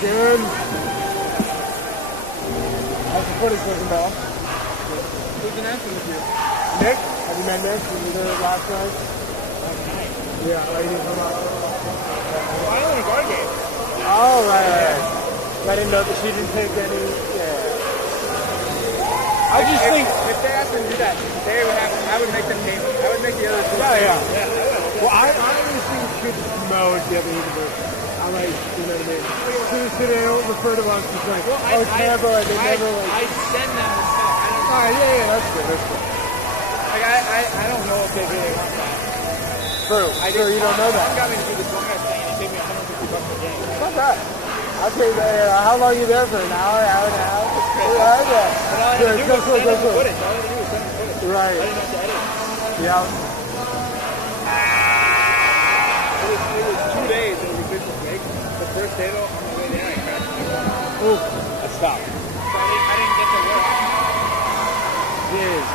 Good. How's the footage looking, ball? Who's in action with you? Nick? Have you met Nick? You were there last night? Last night. Yeah, right here from us. Well, I only guard game. Oh, right. I didn't know that she didn't take any. Yeah. I just think. If they asked me to do that, they would have. I would make them game. I would make the other two. Yeah. Yeah, I would. Well, I always think it should promote the other university. I like, you know what I mean? So they don't refer to us as like, oh, Tampa, like they never like. I send them the stuff. I don't. Alright, yeah, that's good, that's good. Like I don't know if they really want that. True, you don't know that. Tom got me to do this one guy thing, and he paid me $150 a game. It's not bad. I'll tell you that. How long are you there for? An hour and a half? Yeah, But all I had to do was send them the footage. All I had to do was send them the footage. Right. I didn't have to edit. Yeah. It was 2 days. It was a business break. The first day though, on my way there, I crashed my car. Ooh, that stopped. So I didn't get to work. Jeez.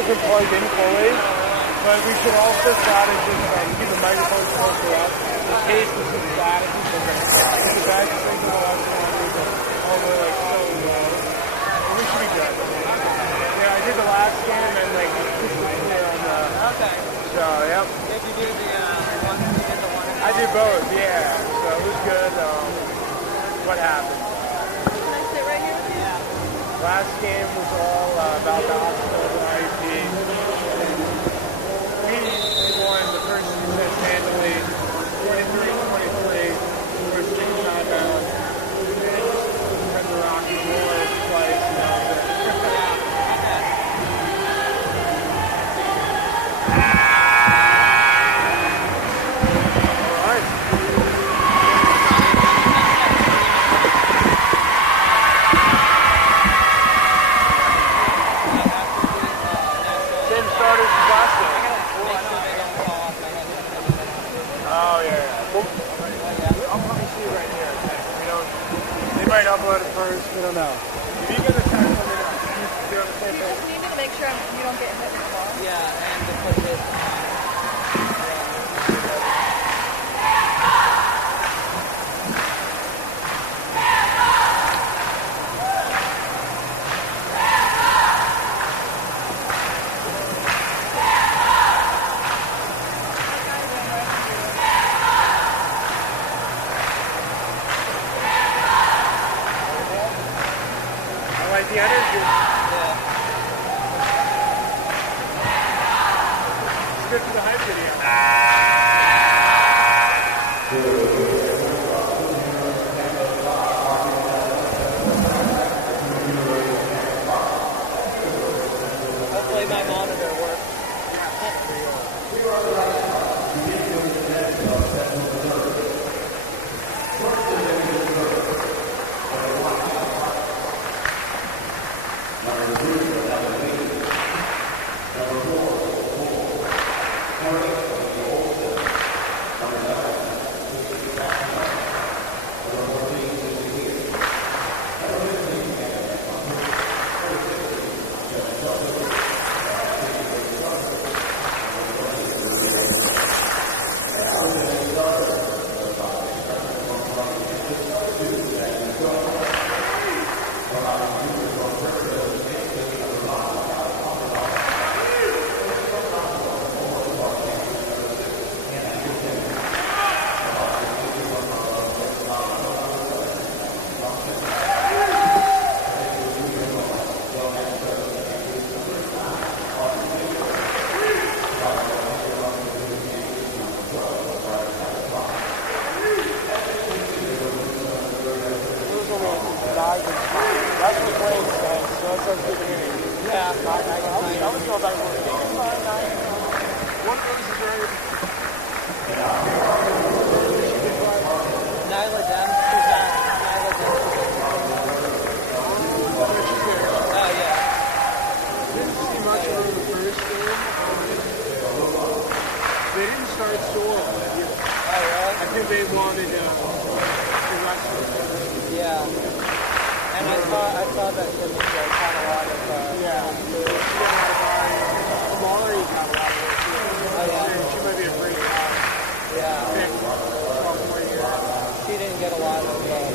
wasn't plugged in fully, but we should also try to just keep the microphone closer up in case this is bad. If the bad signal us oh, we're like so low. But we should be good. Yeah, I did the last game and like here on the. Okay. So yep. Did you do the one? You did the one? I did both. Yeah. So it was good. What happened? Can I sit right here with you? Yeah. Last game was all about the obstacles and IUP. We won the first two sets handily, 23-23. First two timeout. And just had the rock and roll twice. And that was it. Upload it first, we don't know. If you get a text, let me know. You just need me to make sure you don't get hit in the ball. Yeah, and to put it. The energy. Yeah. It's good for the hype video. Hopefully my monitor works. That's what Blaine said, so that sounds good to me. Yeah, I was going back to work. What was the very... Nyla Dem, who's that? Nyla Dem. Oh, yeah. Didn't see much of the first game. They didn't start solo. Oh, really? I think they wanted the rest of the Yeah. And I saw that Tim was like, had a lot of, Molly's got a lot of it too. Oh, yeah. She might be a pretty big sophomore year. She didn't get a lot of play.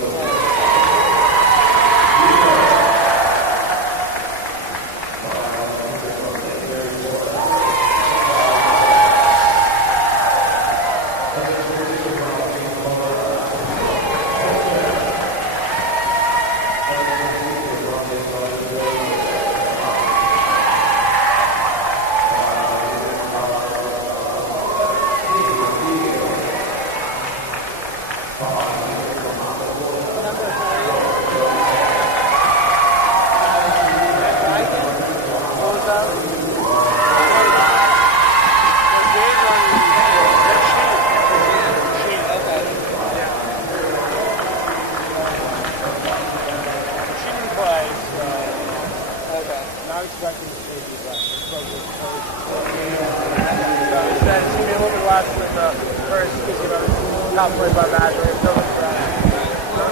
expecting to see you guys. So instead, it's going to be a little bit less than the first, because, you know, top 25 match, we're still looking for that. No.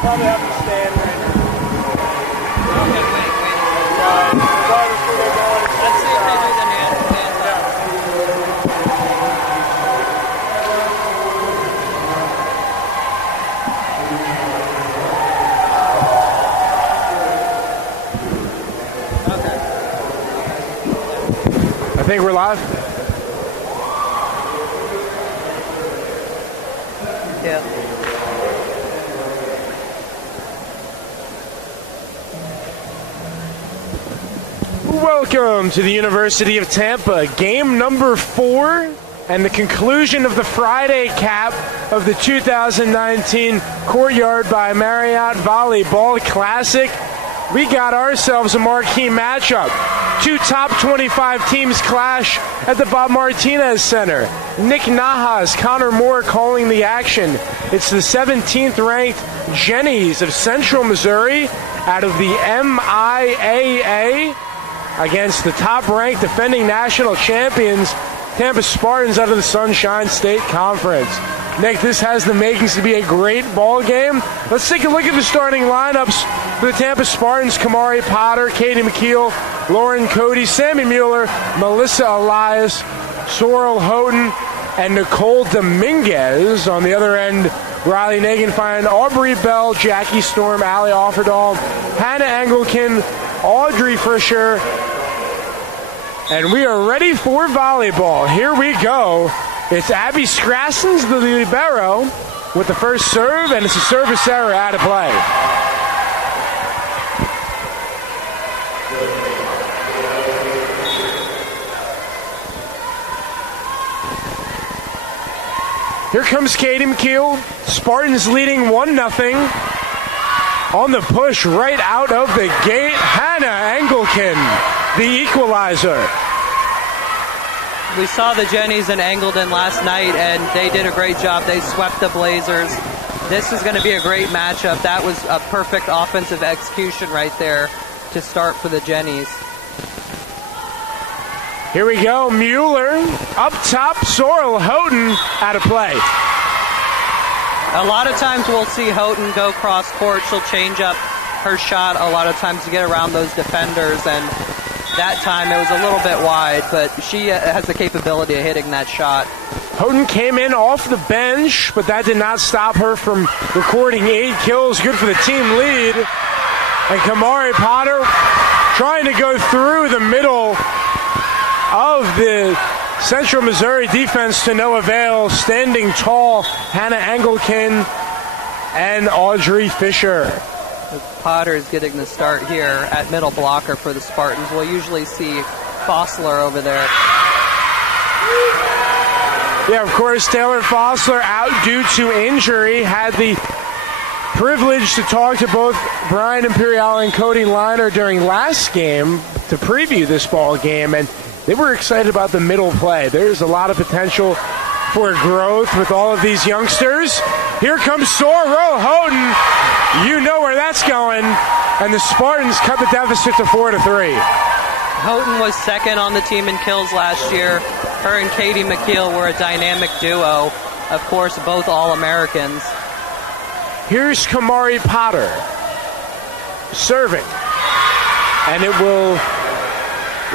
probably have to stand right now. Okay, wait. Regardless where they're going. Let's see if they do the hands up. I think we're live. Yeah. Welcome to the University of Tampa. Game number 4 and the conclusion of the Friday cap of the 2019 Courtyard by Marriott Volleyball Classic. We got ourselves a marquee matchup. 2 top 25 teams clash at the Bob Martinez Center. Nick Nahas, Connor Moore calling the action. It's the 17th ranked Jennies of Central Missouri out of the MIAA against the top ranked defending national champions, Tampa Spartans out of the Sunshine State Conference. Nick, this has the makings to be a great ball game. Let's take a look at the starting lineups for the Tampa Spartans. Kamari Potter, Katie McKeel, Lauren Cody, Sammy Mueller, Melissa Elias, Sorrel Houghton, and Nicole Dominguez. On the other end, Riley Nagenfine, Aubrey Bell, Jackie Storm, Allie Offerdahl, Hannah Engelken, Audrey Fisher, and we are ready for volleyball. Here we go. It's Abby Scrassens, the libero, with the first serve, and it's a service error out of play. Here comes Katie McKeel. Spartans leading 1-0. On the push right out of the gate, Hannah Engelken, the equalizer. We saw the Jennies in Angleton last night, and they did a great job. They swept the Blazers. This is going to be a great matchup. That was a perfect offensive execution right there to start for the Jennies. Here we go. Mueller up top. Sorrel Houghton out of play. A lot of times we'll see Houghton go cross court. She'll change up her shot a lot of times to get around those defenders, and that time it was a little bit wide, but she has the capability of hitting that shot. Houghton came in off the bench, but that did not stop her from recording 8 kills. Good for the team lead. And Kamari Potter trying to go through the middle of the Central Missouri defense to no avail. Standing tall, Hannah Engelken and Audrey Fisher. Potter is getting the start here at middle blocker for the Spartans. We'll usually see Fossler over there. Yeah, of course, Taylor Fossler out due to injury. Had the privilege to talk to both Brian Imperial and Cody Liner during last game to preview this ball game, and they were excited about the middle play. There's a lot of potential for growth with all of these youngsters. Here comes Sorrel Houghton. You know where that's going. And the Spartans cut the deficit to 4-3. Houghton was second on the team in kills last year. Her and Katie McKeel were a dynamic duo. Of course, both All-Americans. Here's Kamari Potter serving. And it will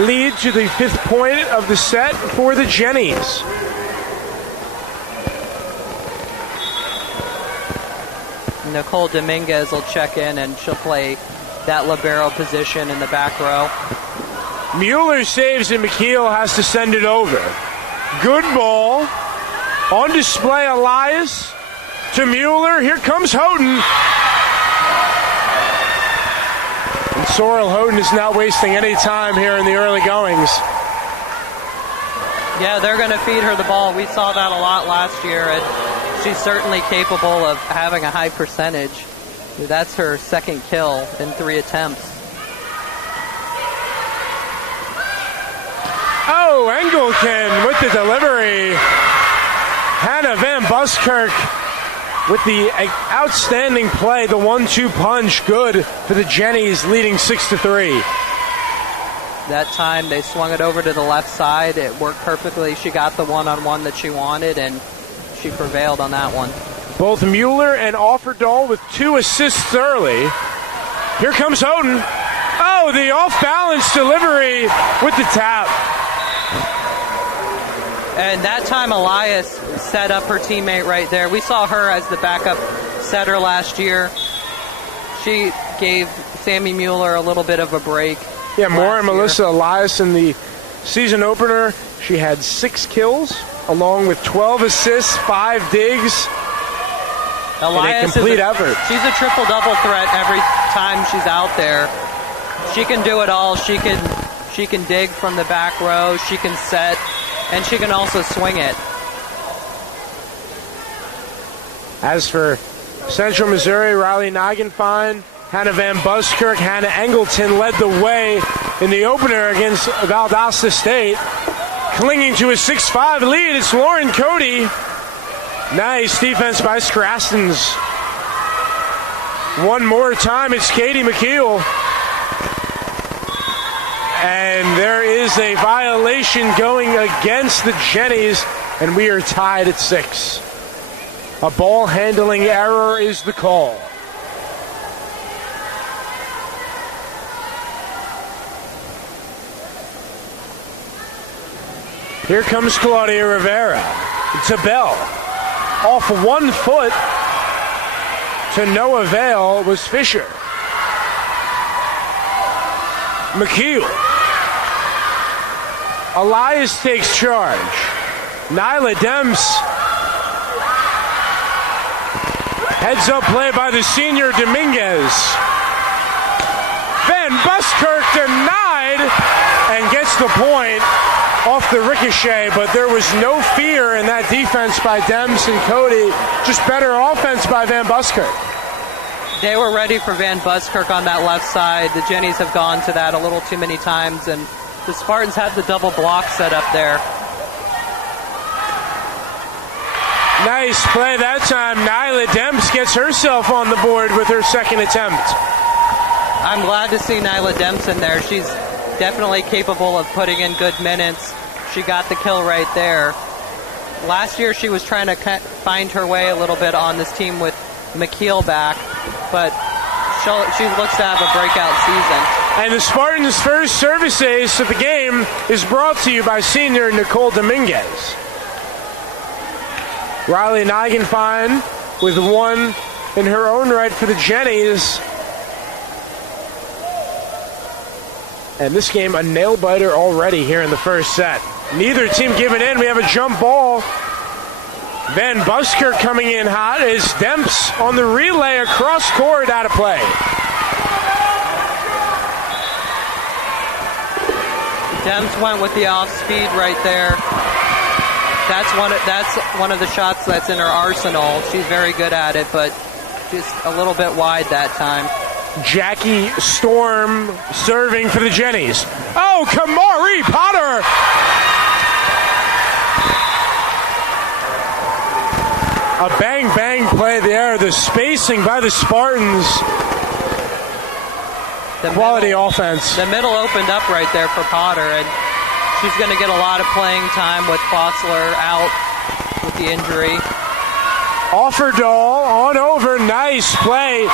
lead to the 5th point of the set for the Jennies. Nicole Dominguez will check in, and she'll play that libero position in the back row. Mueller saves, and McKeel has to send it over. Good ball. On display, Elias to Mueller. Here comes Houghton. And Sorrel Houghton is not wasting any time here in the early goings. Yeah, they're going to feed her the ball. We saw that a lot last year, and she's certainly capable of having a high percentage. That's her second kill in 3 attempts. Oh, Engelken with the delivery. Hannah Van Buskirk with the outstanding play, the 1-2 punch, good for the Jennies, leading 6-3. That time they swung it over to the left side. It worked perfectly. She got the one-on-one that she wanted, and she prevailed on that one. Both Mueller and Offerdahl with 2 assists early. Here comes Houghton. Oh, the off-balance delivery with the tap. And that time Elias set up her teammate right there. We saw her as the backup setter last year. She gave Sammy Mueller a little bit of a break. Yeah, more and Melissa Elias in the season opener. She had 6 kills, along with 12 assists, 5 digs. Elias in a complete effort. She's a triple-double threat every time she's out there. She can do it all. She can dig from the back row. She can set, and she can also swing it. As for Central Missouri, Riley Nigenfine, Hannah Van Buskirk, Hannah Engleton led the way in the opener against Valdosta State. Clinging to a 6-5 lead, it's Lauren Cody. Nice defense by Scrastons. One more time, it's Katie McKeel. And there is a violation going against the Jennies, and we are tied at 6. A ball handling error is the call. Here comes Claudia Rivera. To Bell. Off 1 foot to no avail was Fisher. McKeel. Elias takes charge. Nyla Demps. Heads up play by the senior Dominguez. Van Buskirk denied and gets the point off the ricochet, but there was no fear in that defense by Demps and Cody. Just better offense by Van Buskirk. They were ready for Van Buskirk on that left side. The Jennies have gone to that a little too many times, and the Spartans had the double block set up there. Nice play that time. Nyla Demps gets herself on the board with her second attempt. I'm glad to see Nyla Demps in there. She's definitely capable of putting in good minutes. She got the kill right there. Last year she was trying to find her way a little bit on this team with McKeel back, but she looks to have a breakout season. And the Spartans' first service ace of the game is brought to you by senior Nicole Dominguez. Riley Nigenfine with 1 in her own right for the Jennies. And this game, a nail-biter already here in the first set. Neither team giving in. We have a jump ball. Van Buskirk coming in hot as Demps on the relay across court, out of play. Demps went with the off-speed right there. That's one of the shots that's in her arsenal. She's very good at it, but just a little bit wide that time. Jackie Storm serving for the Jennies. Oh, Kamari Potter! A bang-bang play there. The spacing by the Spartans. Quality offense. The middle opened up right there for Potter, and she's going to get a lot of playing time with Fossler out with the injury. Offerdahl on over. Nice play.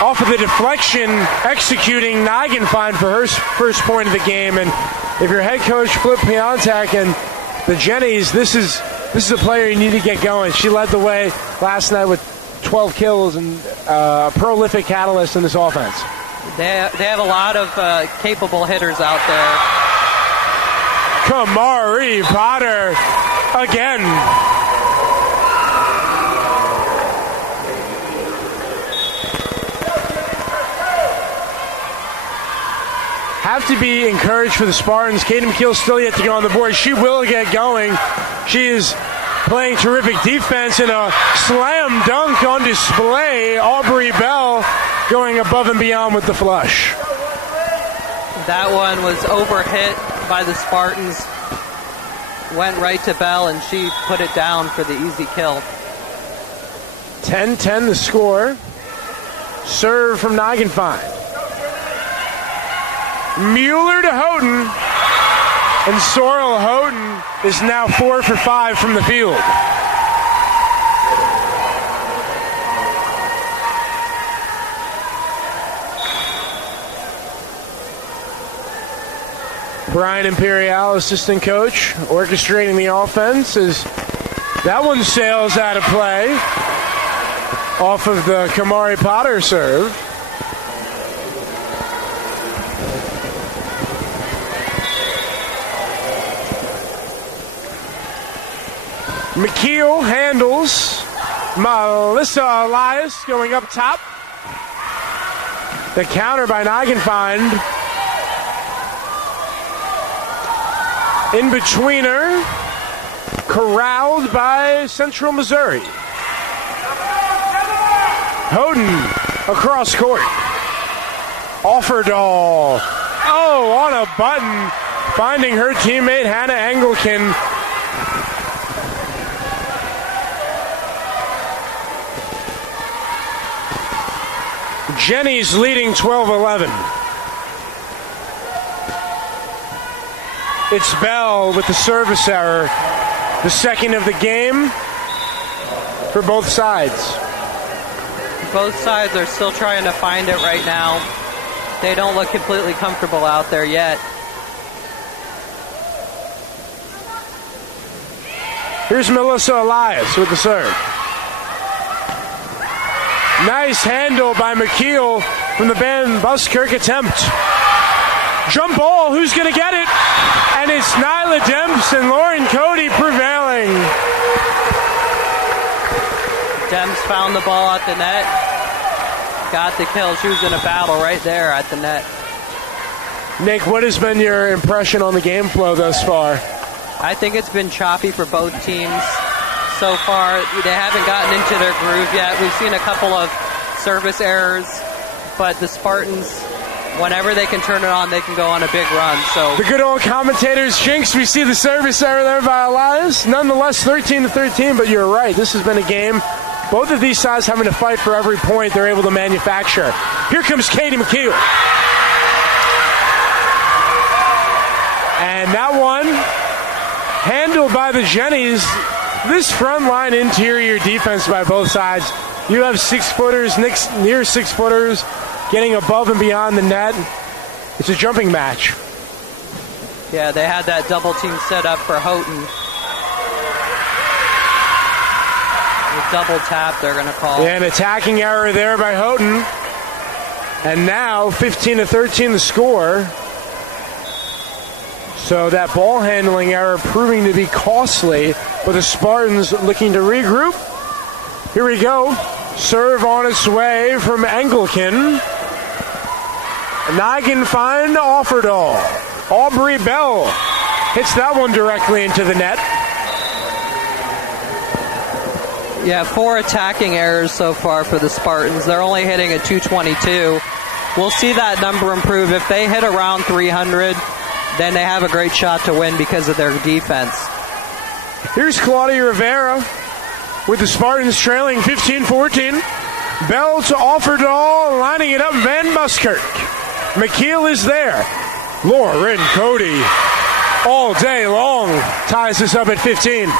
Off of the deflection, executing Nigenfine for her first point of the game. And if you're head coach Flip Piontek and the Jennies, this is a player you need to get going. She led the way last night with 12 kills and a prolific catalyst in this offense. They have a lot of capable hitters out there. Kamari Potter again. Have to be encouraged for the Spartans. Katie McKeel still yet to go on the board. She will get going. She is playing terrific defense and a slam dunk on display. Aubrey Bell going above and beyond with the flush. That one was overhit by the Spartans. Went right to Bell, and she put it down for the easy kill. 10-10 the score. Serve from Nigenfine. Mueller to Houghton, and Sorrel Houghton is now 4 for 5 from the field. Brian Imperial, assistant coach, orchestrating the offense as that one sails out of play off of the Kamari Potter serve. McKeel handles Melissa Elias going up top. The counter by Nigenfind. In between her, corralled by Central Missouri. Houghton across court. Offerdahl. Oh, on a button, finding her teammate Hannah Engelken. Jenny's leading 12-11. It's Bell with the service error, the second of the game for both sides. Both sides are still trying to find it right now. They don't look completely comfortable out there yet. Here's Melissa Elias with the serve. Nice handle by McKeel from the Van Buskirk attempt. Jump ball, who's going to get it? And it's Nyla Demps and Lauren Cody prevailing. Demps found the ball at the net. Got the kill. She was in a battle right there at the net. Nick, what has been your impression on the game flow thus far? I think it's been choppy for both teams so far. They haven't gotten into their groove yet. We've seen a couple of service errors, but the Spartans, whenever they can turn it on, they can go on a big run. So the good old commentators jinx. We see the service error there by Elias. Nonetheless, 13-13, but you're right. This has been a game. Both of these sides having to fight for every point they're able to manufacture. Here comes Katie McKeel. And that one handled by the Jennies. This front line interior defense by both sides. You have 6-footers, near 6-footers, getting above and beyond the net. It's a jumping match. Yeah, they had that double team set up for Houghton. The double tap they're going to call. Yeah, an attacking error there by Houghton. And now 15-13 the score. So that ball handling error proving to be costly for the Spartans looking to regroup. Here we go. Serve on its way from Engelken. Nigenfind Offerdahl. Aubrey Bell hits that one directly into the net. Yeah, 4 attacking errors so far for the Spartans. They're only hitting a 222. We'll see that number improve. If they hit around 300, then they have a great shot to win because of their defense. Here's Claudia Rivera with the Spartans trailing 15-14. Bell to Offerdahl, lining it up, Van Buskirk. McKeel is there. Lauren Cody all day long ties this up at 15.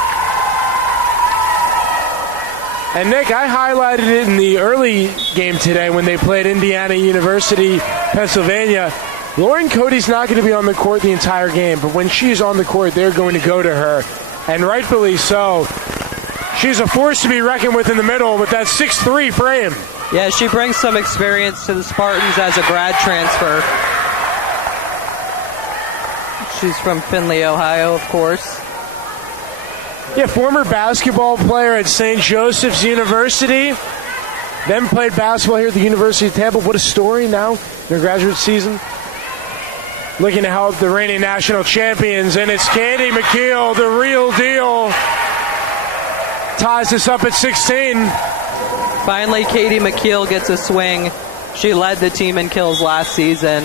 And Nick, I highlighted it in the early game today when they played Indiana University, Pennsylvania. Lauren Cody's not going to be on the court the entire game, but when she's on the court, they're going to go to her, and rightfully so. She's a force to be reckoned with in the middle with that 6'3" frame. Yeah, she brings some experience to the Spartans as a grad transfer. She's from Findlay, Ohio, of course. Yeah, former basketball player at St. Joseph's University. Then played basketball here at the University of Tampa. What a story now in her graduate season. Looking to help the reigning national champions. And it's Katie McKeel, the real deal. Ties this up at 16. Finally, Katie McKeel gets a swing. She led the team in kills last season.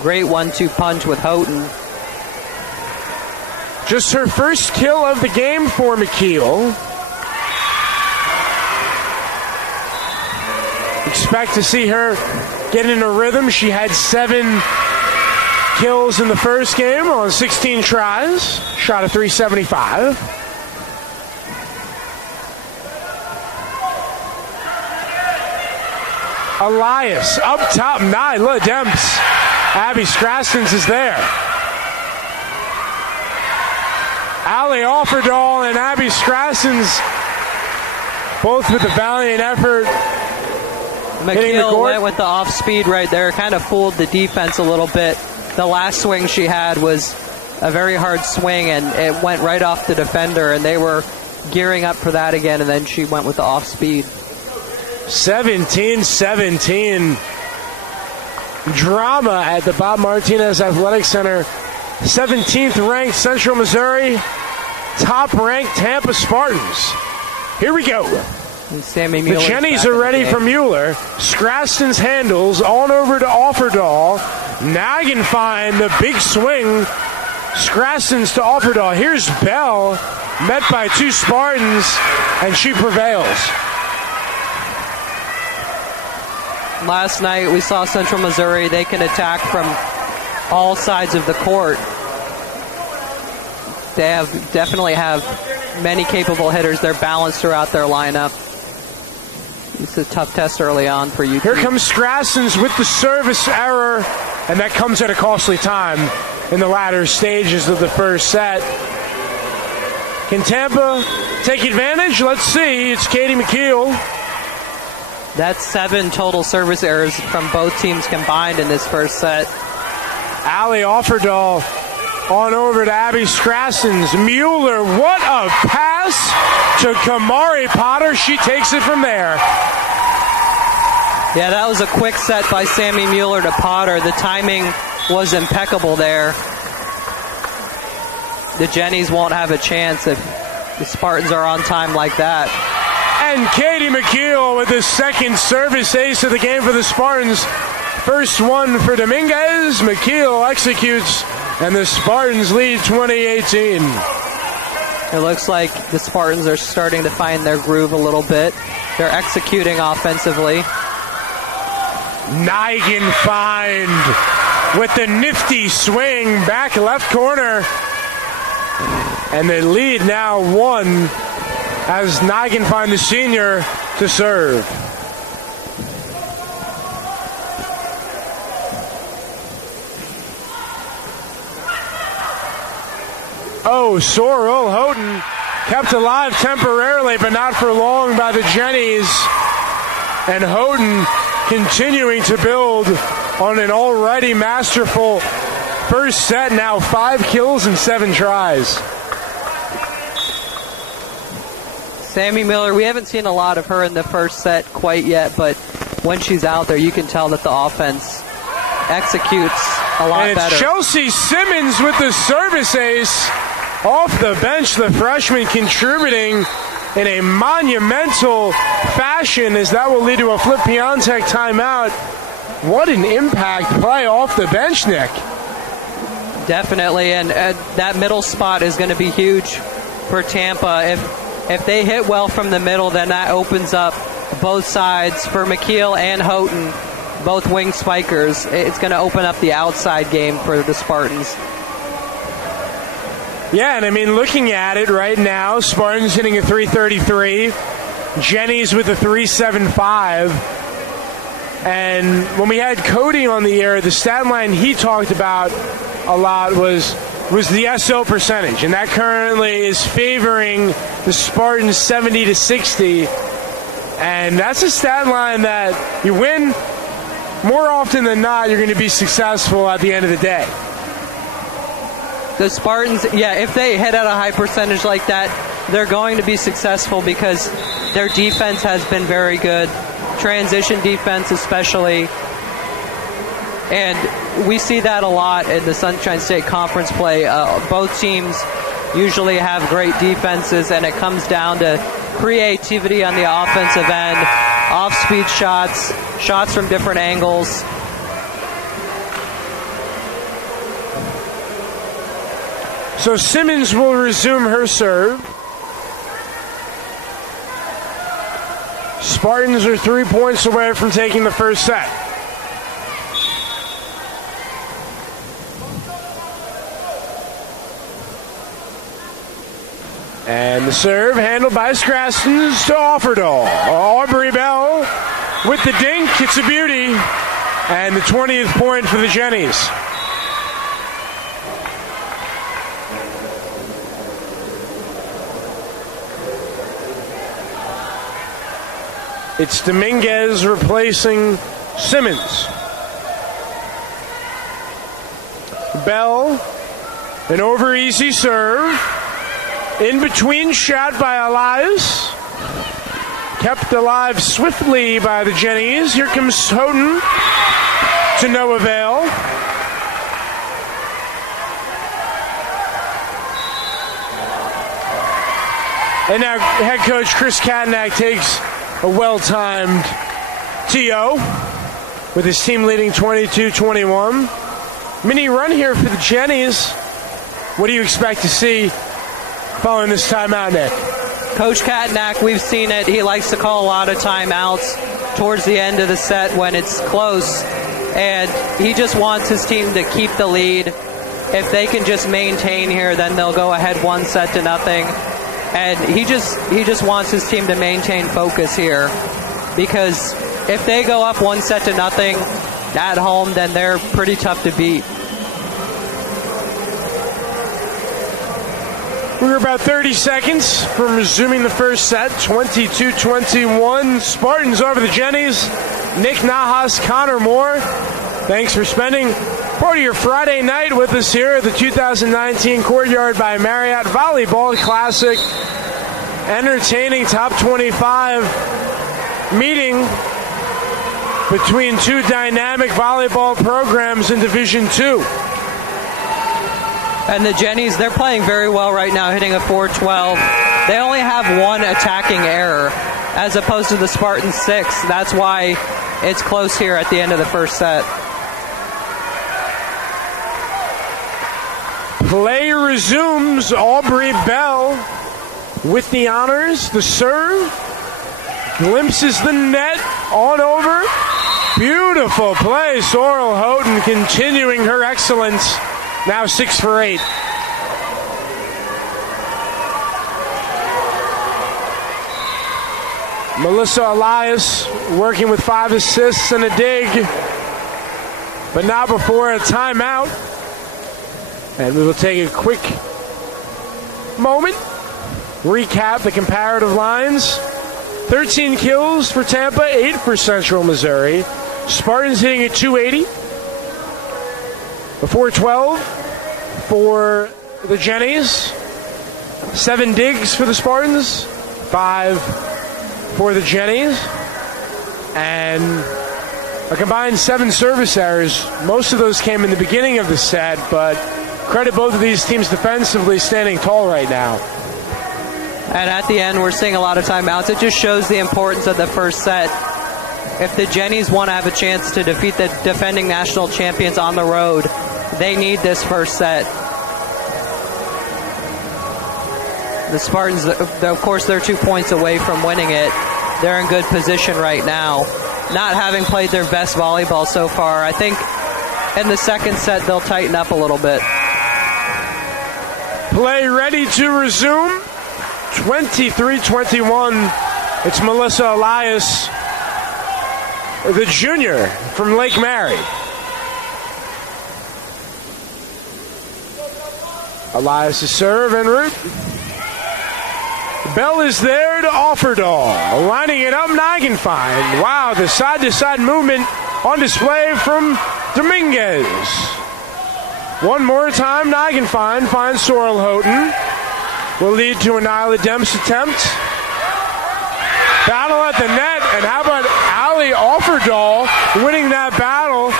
Great 1-2 punch with Houghton. Just her first kill of the game for McKeel. Expect to see her get in a rhythm. She had 7 kills in the first game on 16 tries. Shot a .375. Elias up top, Nyla Demps. Abby Strastens is there. Allie Offerdahl and Abby Strassens, both with a valiant effort. McKeel went with the off speed right there, kind of fooled the defense a little bit. The last swing she had was a very hard swing, and it went right off the defender, and they were gearing up for that again, and then she went with the off speed. 17-17. Drama at the Bob Martinez Athletic Center. 17th ranked Central Missouri, top ranked Tampa Spartans. Here we go. And Sammy The Mueller's Jennies back are in ready the for game. Mueller. Strassens handles on over to Offerdahl. Nagenfein, the big swing. Strassens to Offerdahl. Here's Bell, met by two Spartans, and she prevails. Last night we saw Central Missouri. They can attack from all sides of the court. They definitely have many capable hitters. They're balanced throughout their lineup. It's a tough test early on for you. Here comes Strassens with the service error, and that comes at a costly time in the latter stages of the first set. Can Tampa take advantage? Let's see. It's Katie McKeel. That's 7 total service errors from both teams combined in this first set. Allie Offerdahl on over to Abby Strassens. Mueller, what a pass to Kamari Potter. She takes it from there. Yeah, that was a quick set by Sammy Mueller to Potter. The timing was impeccable there. The Jennies won't have a chance if the Spartans are on time like that. And Katie McKeel with the second service ace of the game for the Spartans. First one for Dominguez. McKeel executes, and the Spartans lead 2018. It looks like the Spartans are starting to find their groove a little bit. They're executing offensively. Nagenfein with the nifty swing back left corner. And the lead now 1 as Nagenfein, the senior, to serve. Oh, Sorrel Houghton kept alive temporarily, but not for long by the Jennies. And Houghton continuing to build on an already masterful first set. Now 5 kills and 7 tries. Sammy Miller, we haven't seen a lot of her in the first set quite yet, but when she's out there, you can tell that the offense executes a lot and it's better. Chelsea Simmons with the service ace off the bench. The freshman contributing in a monumental fashion, as that will lead to a Flip Piontek timeout. What an impact play off the bench, Nick. Definitely, and that middle spot is going to be huge for Tampa. If they hit well from the middle, then that opens up both sides for McKeel and Houghton, both wing spikers. It's going to open up the outside game for the Spartans. Yeah, and I mean, looking at it right now, Spartans hitting a 333, Jennies with a 375. And when we had Cody on the air, the stat line he talked about a lot was the SO percentage, and that currently is favoring the Spartans 70-60. And that's a stat line that you win more often than not, you're going to be successful at the end of the day. The Spartans, yeah, if they hit at a high percentage like that, they're going to be successful because their defense has been very good. Transition defense especially. And we see that a lot in the Sunshine State Conference play. Both teams usually have great defenses, and it comes down to creativity on the offensive end, off-speed shots, shots from different angles. So Simmons will resume her serve. Spartans are 3 points away from taking the first set. And the serve handled by Strassens to Offerdahl. Aubrey Bell with the dink. It's a beauty. And the 20th point for the Jennies. It's Dominguez replacing Simmons. Bell, an over easy serve. In between shot by Elias. Kept alive swiftly by the Jennies. Here comes Houghton to no avail. And now head coach Chris Katnack takes a well-timed TO with his team leading 22-21. Mini run here for the Jennies. What do you expect to see following this timeout, Nick? Coach Katnack, we've seen it. He likes to call a lot of timeouts towards the end of the set when it's close. And he just wants his team to keep the lead. If they can just maintain here, then they'll go ahead 1-0. And he just wants his team to maintain focus here, because if they go up 1-0 at home, then they're pretty tough to beat. We're about 30 seconds from resuming the first set. 22-21. Spartans over the Jennies. Nick Nahas, Connor Moore. Thanks for spending part of your Friday night with us here at the 2019 Courtyard by Marriott Volleyball Classic. Entertaining top 25 meeting between two dynamic volleyball programs in Division II. And the Jennies, they're playing very well right now, hitting a 412. They only have one attacking error, as opposed to the Spartans 6. That's why it's close here at the end of the first set. Play resumes. Aubrey Bell with the honors. The serve. Glimpses the net on over. Beautiful play. Sorrel Houghton continuing her excellence. Now 6 for 8. Melissa Elias working with 5 assists and a dig, but not before a timeout. And we will take a quick moment, recap the comparative lines. 13 kills for Tampa, 8 for Central Missouri. Spartans hitting at 280. A 412 for the Jennies. 7 digs for the Spartans. 5 for the Jennies. And a combined 7 service errors. Most of those came in the beginning of the set, but credit both of these teams defensively standing tall right now. And at the end, we're seeing a lot of timeouts. It just shows the importance of the first set. If the Jennies want to have a chance to defeat the defending national champions on the road, they need this first set. The Spartans, of course, they're 2 points away from winning it. They're in good position right now, not having played their best volleyball so far. I think in the second set, they'll tighten up a little bit. Play ready to resume. 23-21. It's Melissa Elias, the junior from Lake Mary. Elias' serve en route. Bell is there to Offerdahl. Lining it up, Nigenfine. Wow, the side-to-side movement on display from Dominguez. One more time, Nigenfine finds Sorrel Houghton. Will lead to an Isla Demps attempt. Battle at the net, and how about Ali Offerdahl winning that battle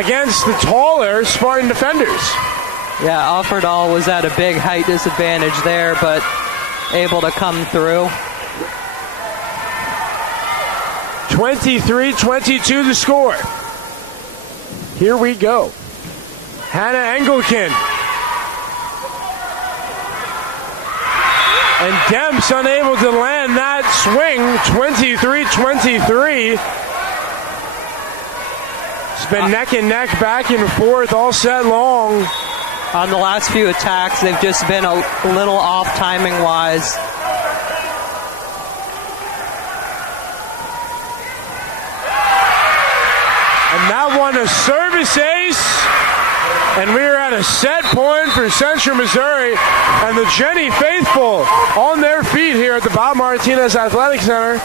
against the taller Spartan defenders? Yeah, Offerdahl was at a big height disadvantage there, but able to come through. 23-22 the score. Here we go. Hannah Engelken. And Demps unable to land that swing. 23-23. It's been neck and neck, back and forth all set long. On the last few attacks, they've just been a little off timing-wise. And that one a service ace. And we're at a set point for Central Missouri. And the Jenny faithful on their feet here at the Bob Martinez Athletic Center.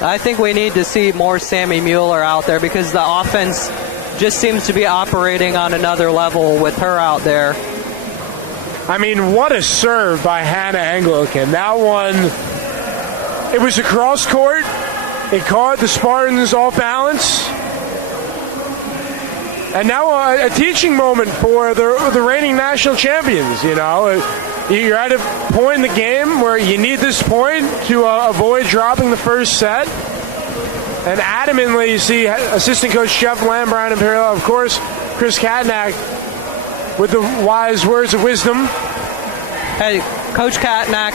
I think we need to see more Sammy Mueller out there because the offense just seems to be operating on another level with her out there. I mean, what a serve by Hannah Anglican. That one, it was across court. It caught the Spartans off balance. And now a teaching moment for the reigning national champions, you know. You're at a point in the game where you need this point to avoid dropping the first set. And adamantly, you see assistant coach Jeff Lambrine in parallel, of course, Chris Katnack with the wise words of wisdom. Hey, Coach Katnack,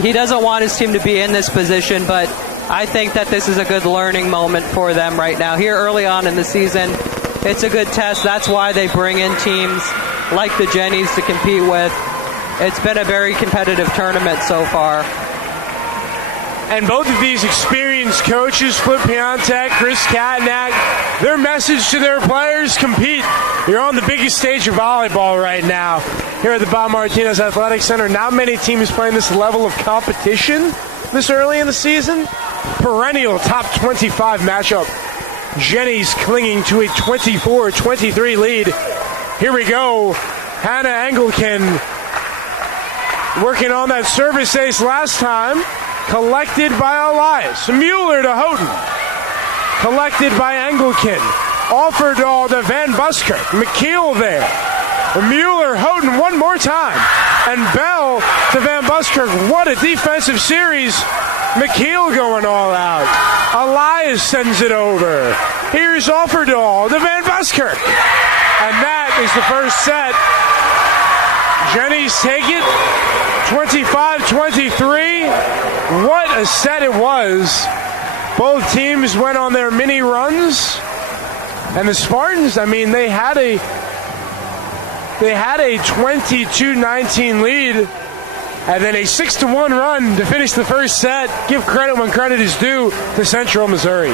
he doesn't want his team to be in this position, but I think that this is a good learning moment for them right now. Here early on in the season, it's a good test. That's why they bring in teams like the Jennies to compete with. It's been a very competitive tournament so far. And both of these experienced coaches, Flip Piontek, Chris Katnack, their message to their players: compete. You're on the biggest stage of volleyball right now here at the Bob Martinez Athletic Center. Not many teams playing this level of competition this early in the season. Perennial top 25 matchup. Jennies clinging to a 24-23 lead. Here we go. Hannah Anglican working on that service ace last time. Collected by Elias. Mueller to Houghton. Collected by Anglican. Offerdahl to Van Buskirk. McKeel there. Mueller, Houghton one more time. And Bell to Van Buskirk. What a defensive series. McKeel going all out. Elias sends it over. Here's Offerdahl to Van Buskirk. And that is the first set. Jennies take it 25-23. What a set it was. Both teams went on their mini runs. And the Spartans, I mean, they had a 22-19 lead. And then a 6-1 run to finish the first set. Give credit when credit is due to Central Missouri.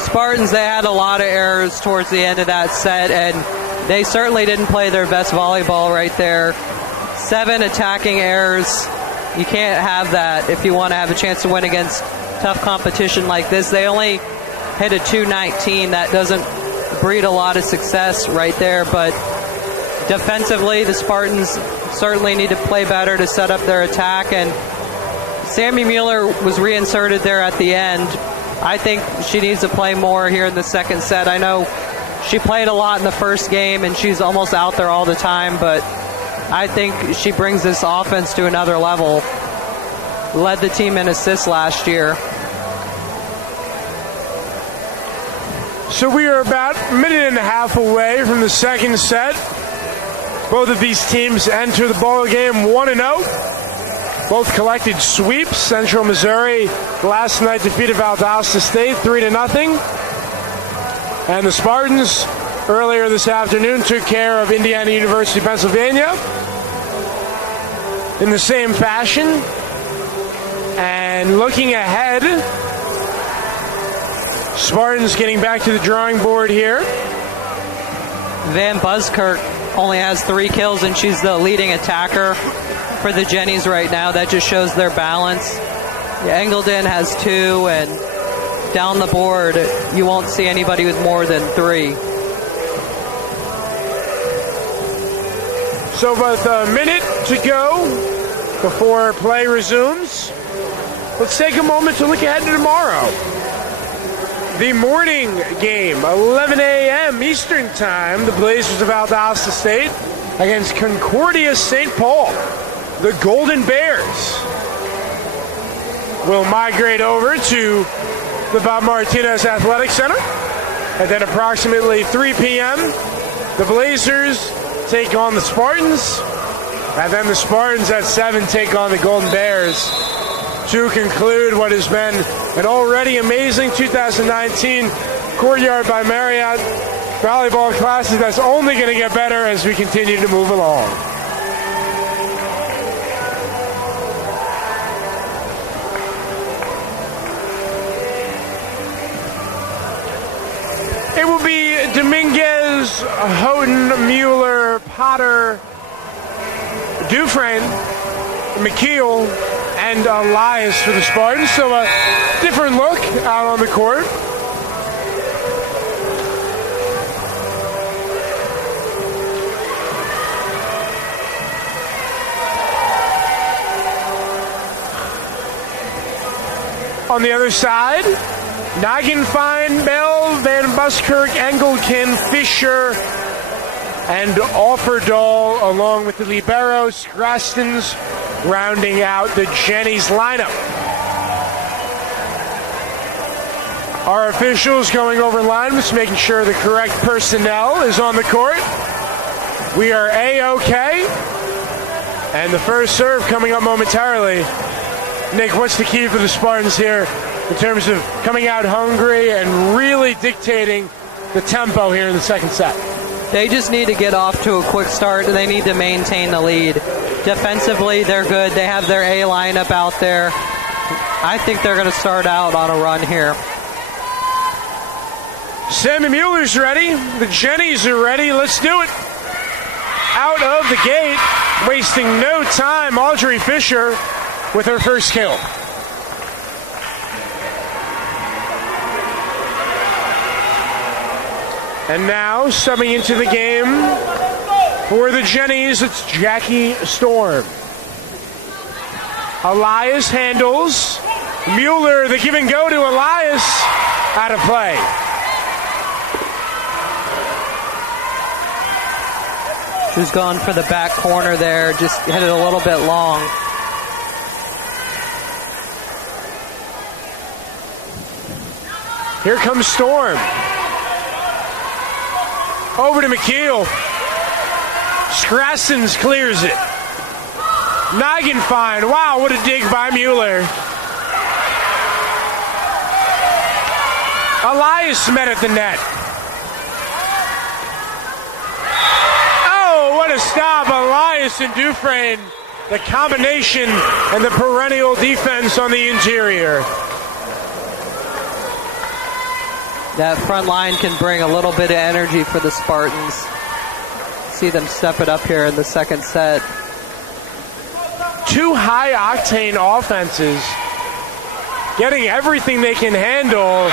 Spartans, they had a lot of errors towards the end of that set, and they certainly didn't play their best volleyball right there. 7 attacking errors. You can't have that if you want to have a chance to win against tough competition like this. They only hit a 219. That doesn't breed a lot of success right there, but defensively, the Spartans certainly need to play better to set up their attack, and Sammy Mueller was reinserted there at the end. I think she needs to play more here in the second set. I know she played a lot in the first game, and she's almost out there all the time, but I think she brings this offense to another level. Led the team in assists last year. So we are about a minute and a half away from the second set. Both of these teams enter the ball game 1-0. Both collected sweeps. Central Missouri last night defeated Valdosta State 3-0. And the Spartans earlier this afternoon took care of Indiana University, Pennsylvania in the same fashion. And looking ahead, Spartans getting back to the drawing board here. Van Buskirk only has 3 kills, and she's the leading attacker for the Jennies right now. That just shows their balance. Engelden has 2, and down the board, you won't see anybody with more than 3. So about a minute to go before play resumes. Let's take a moment to look ahead to tomorrow. The morning game, 11 a.m. Eastern Time, the Blazers of Valdosta State against Concordia St. Paul. The Golden Bears will migrate over to the Bob Martinez Athletic Center. And then approximately 3 p.m., the Blazers take on the Spartans. And then the Spartans at 7 take on the Golden Bears to conclude what has been an already amazing 2019 Courtyard by Marriott volleyball Classic that's only going to get better as we continue to move along. It will be Dominguez, Houghton, Mueller, Potter, Dufresne, McKeel, and Elias for the Spartans. So a different look out on the court. On the other side, Nagenfein, Bell, Van Buskirk, Engelken, Fisher, and Offerdahl, along with the liberos, Grastens, rounding out the Jennies lineup. Our officials going over linements, making sure the correct personnel is on the court. We are A-OK. And the first serve coming up momentarily. Nick, what's the key for the Spartans here in terms of coming out hungry and really dictating the tempo here in the second set? They just need to get off to a quick start, and they need to maintain the lead. Defensively, they're good. They have their A lineup out there. I think they're going to start out on a run here. Sammy Mueller's ready. The Jennies are ready. Let's do it. Out of the gate, wasting no time, Audrey Fisher with her first kill. And now, subbing into the game for the Jennies, it's Jackie Storm. Elias handles. Mueller, the give and go to Elias, out of play. She's gone for the back corner there, just hit it a little bit long. Here comes Storm. Over to McKeel. Strassens clears it. Nagenfein. Wow, what a dig by Mueller. Elias met at the net. Oh, what a stop. Elias and Dufresne. The combination and the perennial defense on the interior. That front line can bring a little bit of energy for the Spartans. See them step it up here in the second set. Two high-octane offenses getting everything they can handle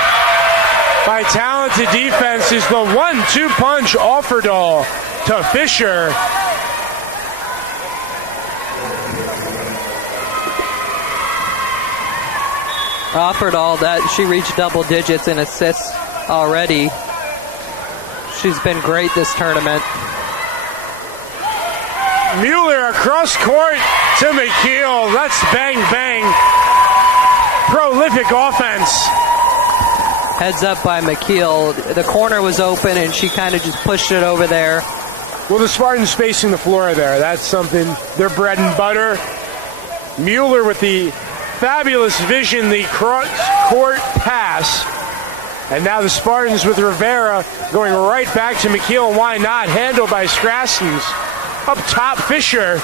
by talented defenses. The 1-2 punch Offerdahl to Fisher. Offerdahl, that she reached double digits in assists already. She's been great this tournament. Mueller across court to McKeel. That's bang, bang. Prolific offense. Heads up by McKeel. The corner was open and she kind of just pushed it over there. Well, the Spartans spacing the floor there. That's something, their bread and butter. Mueller with the fabulous vision, the cross-court pass. And now the Spartans with Rivera going right back to McKeel. Why not? Handled by Strassens. Up top, Fisher.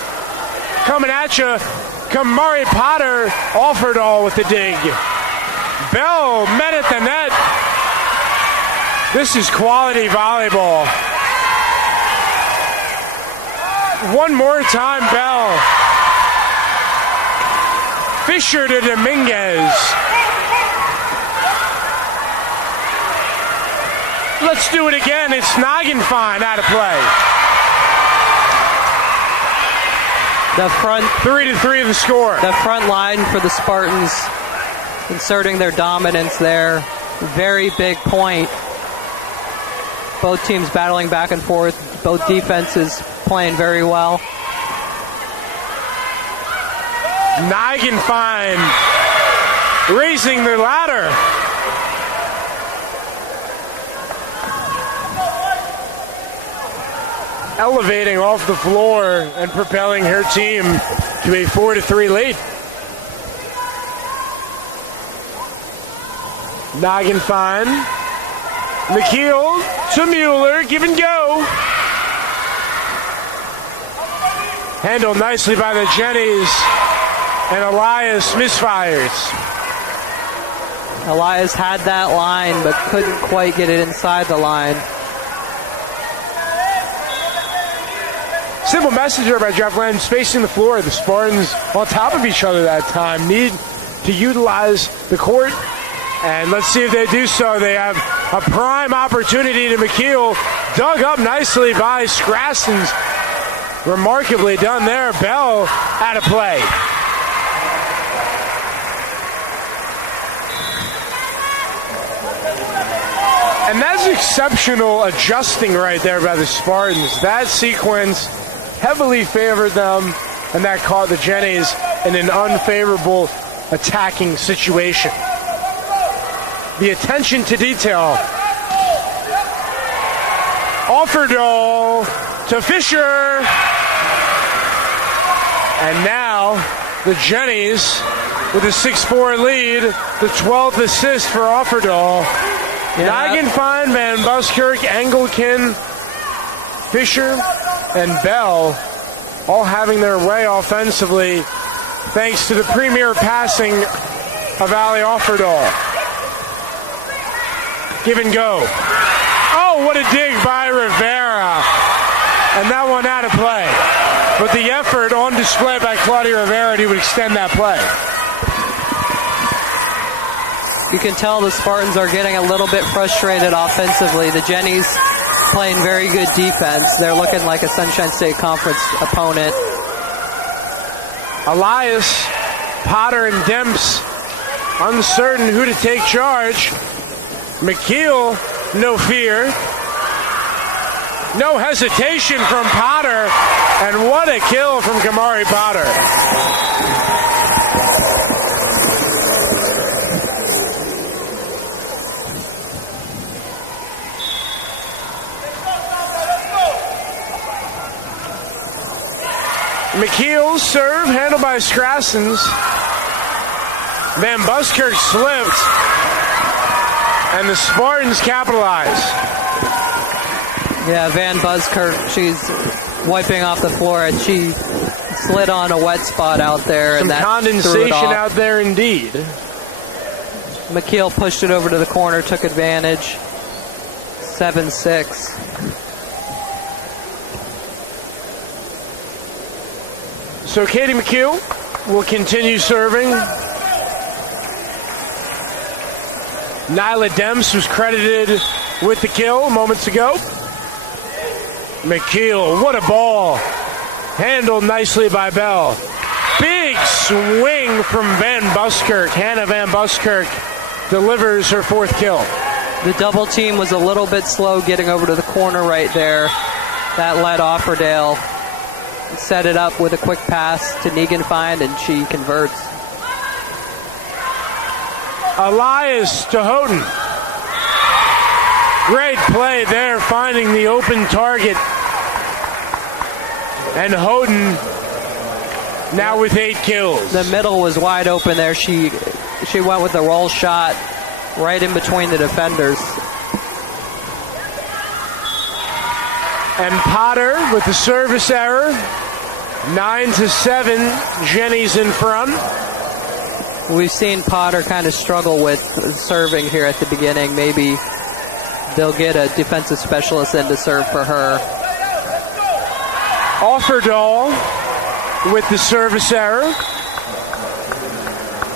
Coming at you. Kamari Potter. Offerdahl with the dig. Bell met at the net. This is quality volleyball. One more time, Bell. Fisher to Dominguez. Let's do it again. It's Nagenfein out of play. The front 3-3 the score. The front line for the Spartans inserting their dominance there. Very big point. Both teams battling back and forth. Both defenses playing very well. Nagenfein raising the ladder. Elevating off the floor and propelling her team to a 4-3 lead. Nagenfein. McKeel to Mueller. Give and go. Handled nicely by the Jennies. And Elias misfires. Elias had that line, but couldn't quite get it inside the line. Simple message here by Jeff Land, spacing the floor. The Spartans on top of each other that time. Need to utilize the court, and let's see if they do so. They have a prime opportunity to McKeel. Dug up nicely by Scrassens. Remarkably done there. Bell out of play. And that's exceptional adjusting right there by the Spartans. That sequence heavily favored them, and that caught the Jennies in an unfavorable attacking situation. The attention to detail. Offerdahl to Fisher. And now the Jennies with a 6-4 lead, the 12th assist for Offerdahl. Nigenfine, Van Buskirk, Engelken, Fisher, and Bell all having their way offensively thanks to the premier passing of Ali Offerdahl. Give and go. Oh, what a dig by Rivera. And that one out of play. But the effort on display by Claudia Rivera, he would extend that play. You can tell the Spartans are getting a little bit frustrated offensively. The Jennies playing very good defense. They're looking like a Sunshine State Conference opponent. Elias, Potter, and Demps uncertain who to take charge. McKeel, no fear. No hesitation from Potter. And what a kill from Kamari Potter. McKeel's serve, handled by Scrassens. Van Buskirk slipped, and the Spartans capitalize. Yeah, Van Buskirk, she's wiping off the floor, and she slid on a wet spot out there. Some and that condensation out there indeed. McKeel pushed it over to the corner, took advantage. 7-6. So Katie McKeel will continue serving. Nyla Demps was credited with the kill moments ago. McKeel, what a ball. Handled nicely by Bell. Big swing from Van Buskirk. Hannah Van Buskirk delivers her 4th kill. The double team was a little bit slow getting over to the corner right there. That led Offerdale. Set it up with a quick pass to Nigenfine, and she converts. Elias to Houghton. Great play there, finding the open target. And Houghton now with 8 kills. The middle was wide open there. She went with the roll shot right in between the defenders. And Potter with the service error. 9-7, Jennies in front. We've seen Potter kind of struggle with serving here at the beginning. Maybe they'll get a defensive specialist in to serve for her. Offerdahl with the service error.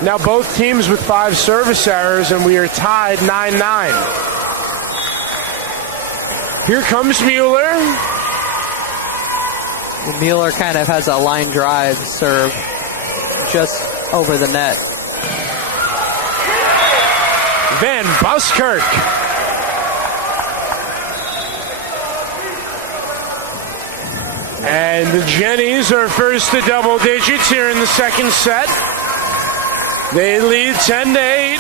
Now both teams with 5 service errors, and we are tied 9-9. Here comes Mueller. Mueller kind of has a line drive serve just over the net. Van Buskirk. And the Jennies are first to double digits here in the second set. They lead 10-8.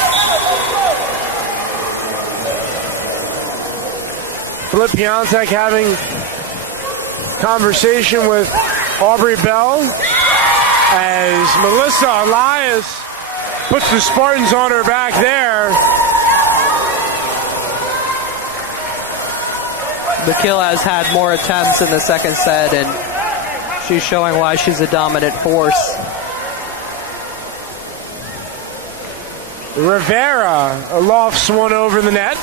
Flip Piontek having conversation with Aubrey Bell as Melissa Elias puts the Spartans on her back there. McKeel has had more attempts in the second set, and she's showing why she's a dominant force. Rivera lofts one over the net.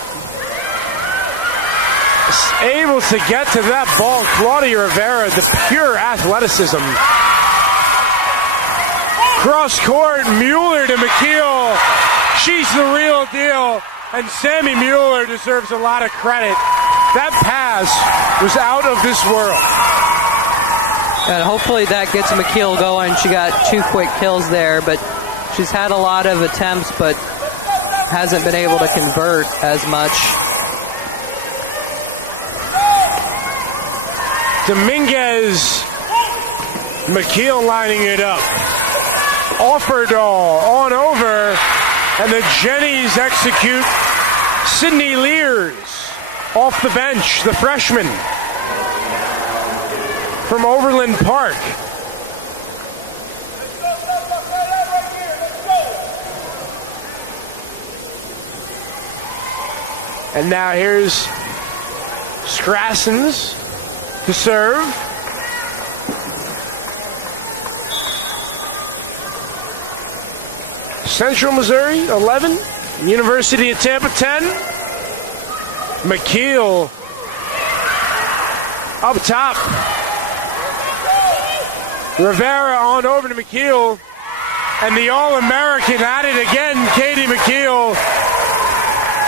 able to get to that ball. Claudia Rivera, the pure athleticism. Cross court, Mueller to McKeel. She's the real deal. And Sammy Mueller deserves a lot of credit. That pass was out of this world. And hopefully that gets McKeel going. She got 2 quick kills there, but she's had a lot of attempts, but hasn't been able to convert as much. Dominguez, McKeel lining it up. Offerdahl on over, and the Jennies execute Sydney Lears off the bench, the freshman from Overland Park. And now here's Strassens to serve. Central Missouri 11, University of Tampa 10. McKeel up top. Rivera on over to McKeel, and the All-American at it again, Katie McKeel,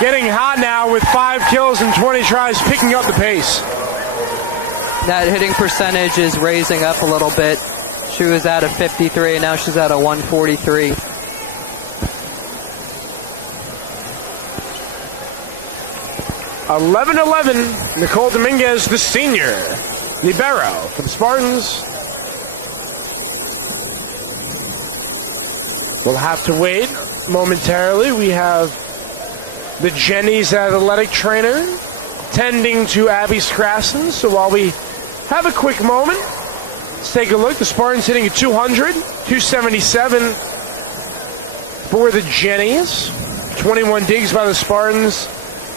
getting hot now with 5 kills and 20 tries, picking up the pace. That hitting percentage is raising up a little bit. She was at a 53, and now she's at a 143. (11-11). Nicole Dominguez, the senior libero for the Spartans. We'll have to wait momentarily. We have the Jennies athletic trainer tending to Abby Strassens. So while we have a quick moment, let's take a look. The Spartans hitting at 200, 277 for the Jennies. 21 digs by the Spartans.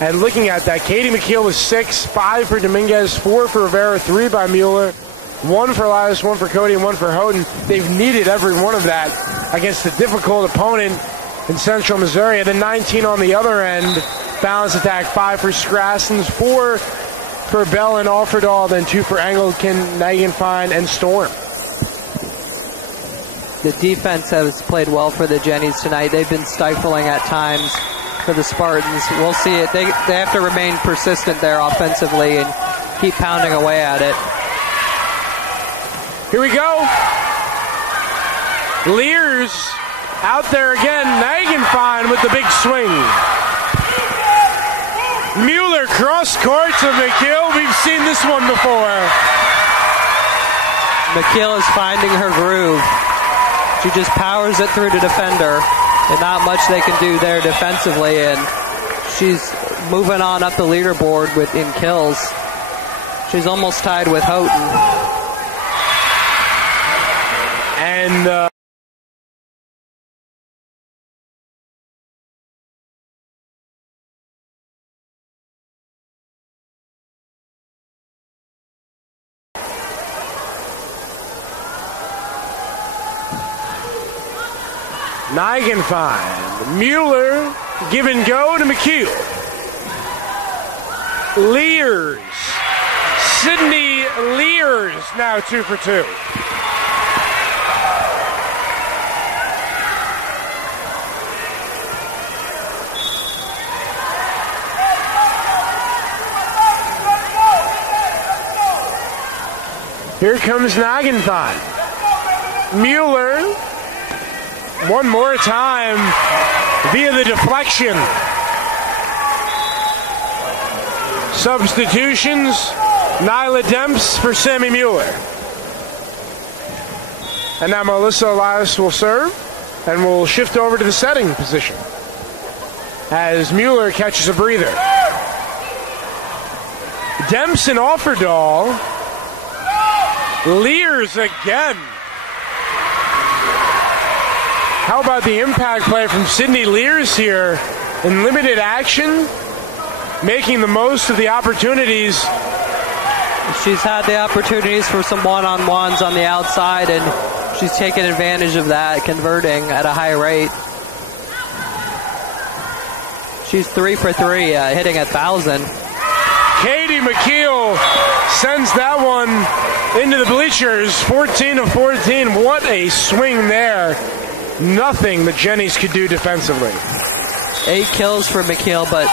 And looking at that, Katie McKeel with 6, 5 for Dominguez, 4 for Rivera, 3 by Mueller, 1 for Elias, 1 for Cody, and 1 for Houghton. They've needed every one of that against a difficult opponent in Central Missouri. And then 19 on the other end. Balance attack, 5 for Strassens, 4 for Bell and Offerdahl, then 2 for Anglican, Nagenfine, and Storm. The defense has played well for the Jennies tonight. They've been stifling at times for the Spartans. We'll see it. They have to remain persistent there offensively and keep pounding away at it. Here we go. Lears out there again. Nagenfine with the big swing. Mueller cross court to McKeel. We've seen this one before. McKeel is finding her groove. She just powers it through the defender. And not much they can do there defensively, and she's moving on up the leaderboard in kills. She's almost tied with Houghton. And Nagenfine, Mueller, give and go to McKeel. Lears, Sydney Lears, now 2 for 2. Here comes Nagenfine. Mueller, one more time via the deflection. Substitutions, Nyla Demps for Sammy Mueller. And now Melissa Elias will serve, and we'll shift over to the setting position as Mueller catches a breather. Demps and Offerdahl. Lears again. How about the impact play from Sydney Lears here in limited action, making the most of the opportunities. She's had the opportunities for some one-on-ones on the outside, and she's taken advantage of that, converting at a high rate. She's 3 for 3, hitting 1,000. Katie McKeel sends that one into the bleachers, 14-14. What a swing there. Nothing the Jennies could do defensively. 8 kills for McKeel, but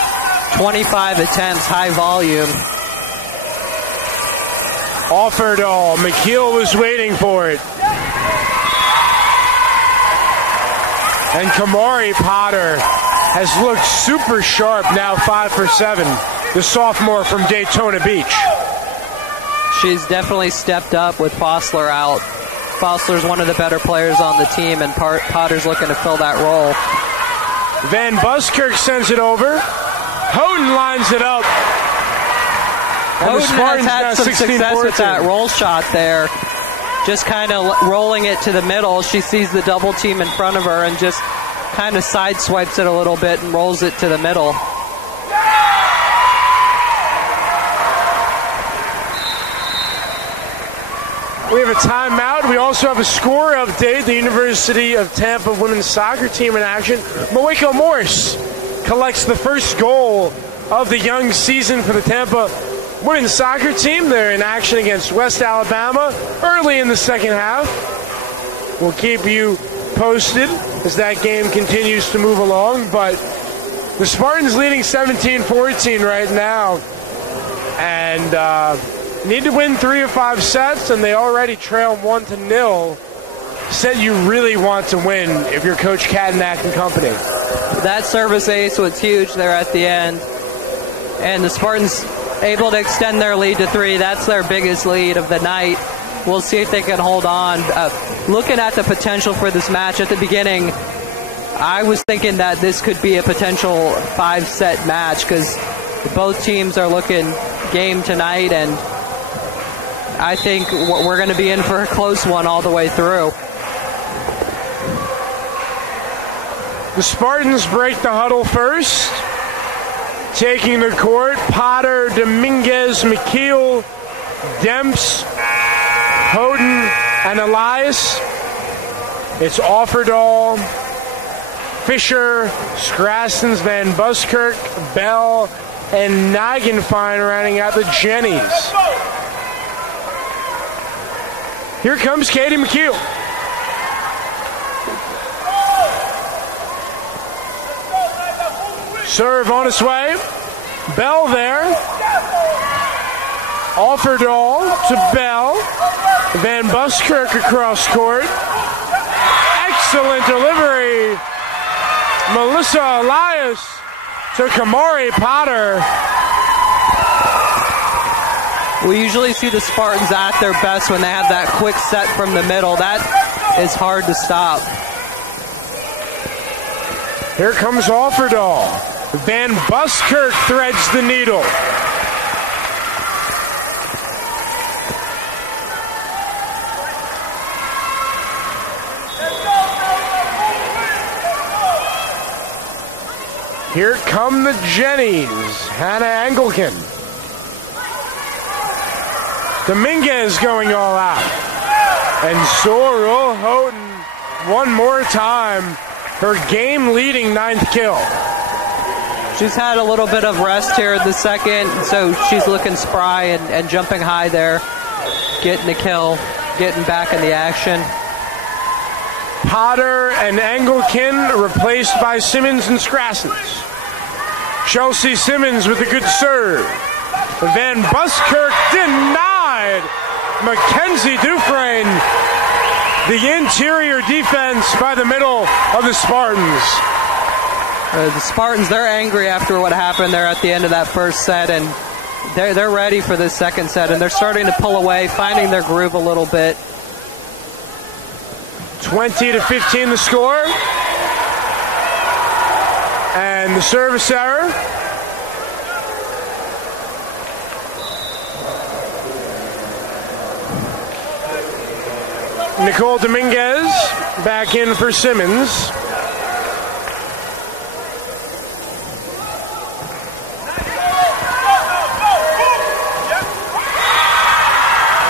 25 attempts, high volume. Offered all. McKeel was waiting for it. And Kamari Potter has looked super sharp, now 5 for 7. The sophomore from Daytona Beach. She's definitely stepped up with Fossler out. Fossler's one of the better players on the team, and Potter's looking to fill that role. Van Buskirk sends it over. Houghton lines it up. Houghton has had some success with that roll shot there. Just kind of rolling it to the middle. She sees the double team in front of her and just kind of side swipes it a little bit and rolls it to the middle. We have a timeout. We also have a score update. The University of Tampa women's soccer team in action. Moeko Morse collects the first goal of the young season for the Tampa women's soccer team. They're in action against West Alabama early in the second half. We'll keep you posted as that game continues to move along. But the Spartans leading 17-14 right now. And need to win 3 of 5 sets, and they already trail 1-0. Set you really want to win if you're Coach Kadenak and company. That service ace was huge there at the end. And the Spartans able to extend their lead to 3. That's their biggest lead of the night. We'll see if they can hold on. Looking at the potential for this match at the beginning, I was thinking that this could be a potential 5-set match because both teams are looking game tonight, and I think we're going to be in for a close one all the way through. The Spartans break the huddle first. Taking the court, Potter, Dominguez, McKeel, Demps, Houghton, and Elias. It's Offerdahl, Fisher, Scrassens, Van Buskirk, Bell, and Nagenfein rounding out the Jennies. Here comes Katie McKeel. Serve on its way. Bell there. Offerdahl to Bell. Van Buskirk across court. Excellent delivery. Melissa Elias to Kamari Potter. We usually see the Spartans at their best when they have that quick set from the middle. That is hard to stop. Here comes Offerdahl. Van Buskirk threads the needle. Here come the Jennies. Hannah Engelken. Dominguez going all out. And Sorrel Houghton one more time. Her game-leading 9th kill. She's had a little bit of rest here in the second, so she's looking spry and jumping high there, getting the kill, getting back in the action. Potter and Engelken replaced by Simmons and Scrassens. Chelsea Simmons with a good serve. Van Buskirk denied. Mackenzie Dufresne. The interior defense by the middle of the Spartans. The Spartans, they're angry after what happened there at the end of that first set, and they're ready for this second set, and they're starting to pull away, finding their groove a little bit. 20-15 the score. And the service error. Nicole Dominguez back in for Simmons.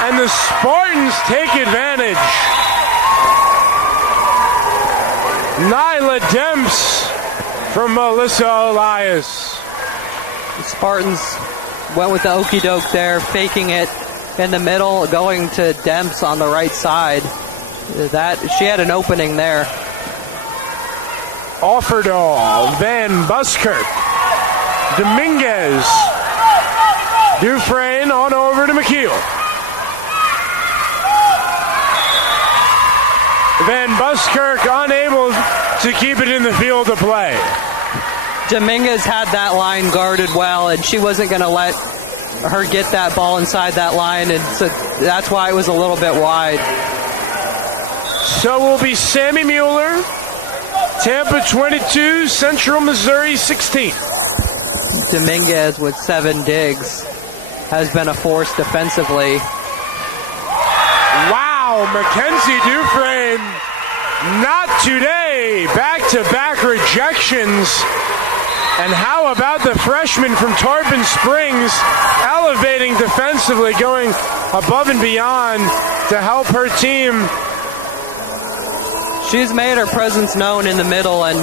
And the Spartans take advantage. Nyla Demps from Melissa Elias. The Spartans went with the okey doke there, faking it in the middle, going to Demps on the right side. She had an opening there. Offerdahl, Van Buskirk, Dominguez, Dufresne on over to McKeel. Van Buskirk unable to keep it in the field of play. Dominguez had that line guarded well, and she wasn't going to let her get that ball inside that line, and so that's why it was a little bit wide. So will be Sammy Mueller, Tampa 22, Central Missouri 16. Dominguez with 7 digs has been a force defensively. Wow, Mackenzie Dufresne, not today. Back-to-back rejections. And how about the freshman from Tarpon Springs elevating defensively, going above and beyond to help her team. She's made her presence known in the middle, and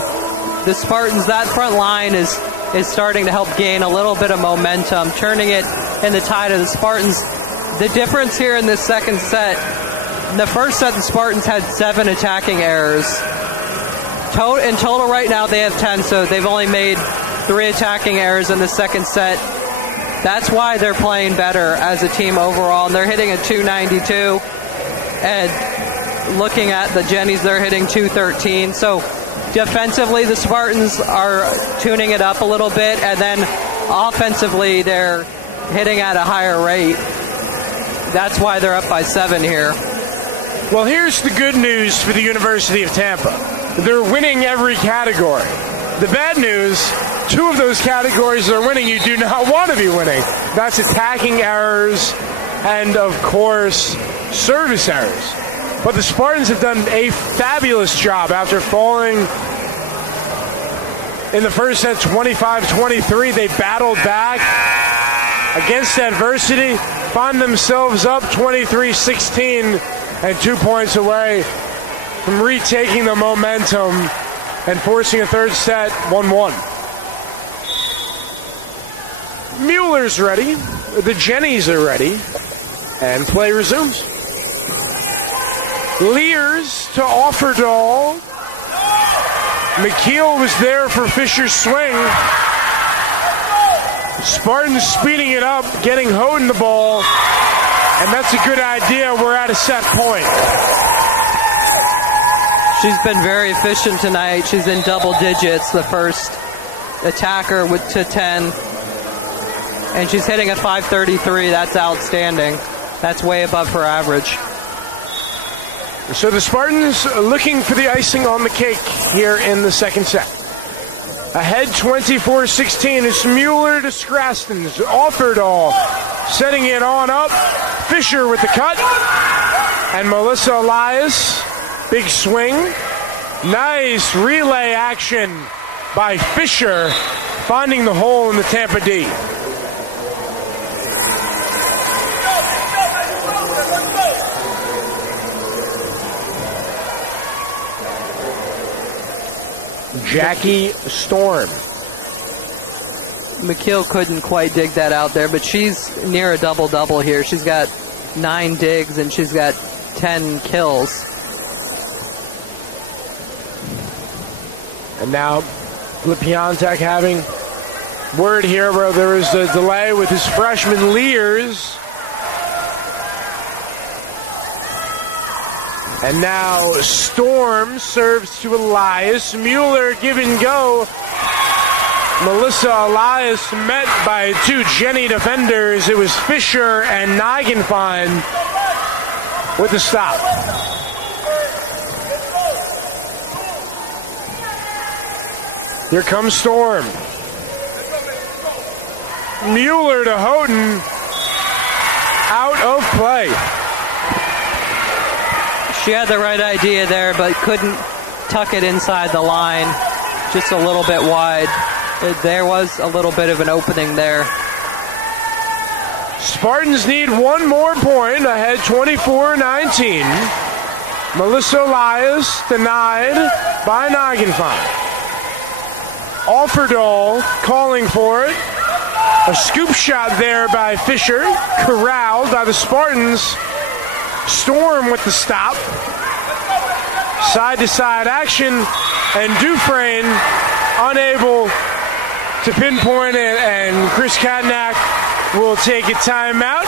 the Spartans, that front line is starting to help gain a little bit of momentum, turning it in the tide of the Spartans. The difference here in this second set, in the first set, the Spartans had 7 attacking errors. In total right now they have 10, so they've only made 3 attacking errors in the second set. That's why they're playing better as a team overall, and they're hitting a 292. And looking at the Jennies, they're hitting 213. So defensively, the Spartans are tuning it up a little bit, and then offensively, they're hitting at a higher rate. That's why they're up by 7 here. Well, here's the good news for the University of Tampa. They're winning every category. The bad news, 2 of those categories they're winning you do not want to be winning. That's attacking errors and, of course, service errors. But the Spartans have done a fabulous job after falling in the first set 25-23. They battled back against adversity, find themselves up 23-16 and 2 points away from retaking the momentum and forcing a third set 1-1. Mueller's ready. The Jennies are ready. And play resumes. Lears to Offerdahl. McKeel was there for Fisher's swing. Spartans speeding it up, getting Houghton the ball. And that's a good idea. We're at a set point. She's been very efficient tonight. She's in double digits, the first attacker to 10. And she's hitting a 533. That's outstanding. That's way above her average. So the Spartans are looking for the icing on the cake here in the second set. Ahead 24-16. It's Mueller to Scrastons. Offerdahl setting it on up. Fisher with the cut. And Melissa Elias. Big swing. Nice relay action by Fisher, finding the hole in the Tampa D. Jackie Storm. McKeel couldn't quite dig that out there, but she's near a double-double here. She's got 9 digs and she's got 10 kills. And now Lipiontek having word here where there was a delay with his freshman Lears. And now Storm serves to Elias. Mueller give and go. Melissa Elias met by 2 Jenny defenders. It was Fisher and Nigenfine with the stop. Here comes Storm. Mueller to Houghton. Out of play. She had the right idea there, but couldn't tuck it inside the line. Just a little bit wide. There was a little bit of an opening there. Spartans need 1 more point. Ahead 24-19. Melissa Elias denied by Nigenfine. Offerdahl calling for it. A scoop shot there by Fisher, corralled by the Spartans. Storm with the stop. Side-to-side action, and Dufresne unable to pinpoint it, and Chris Katnack will take a timeout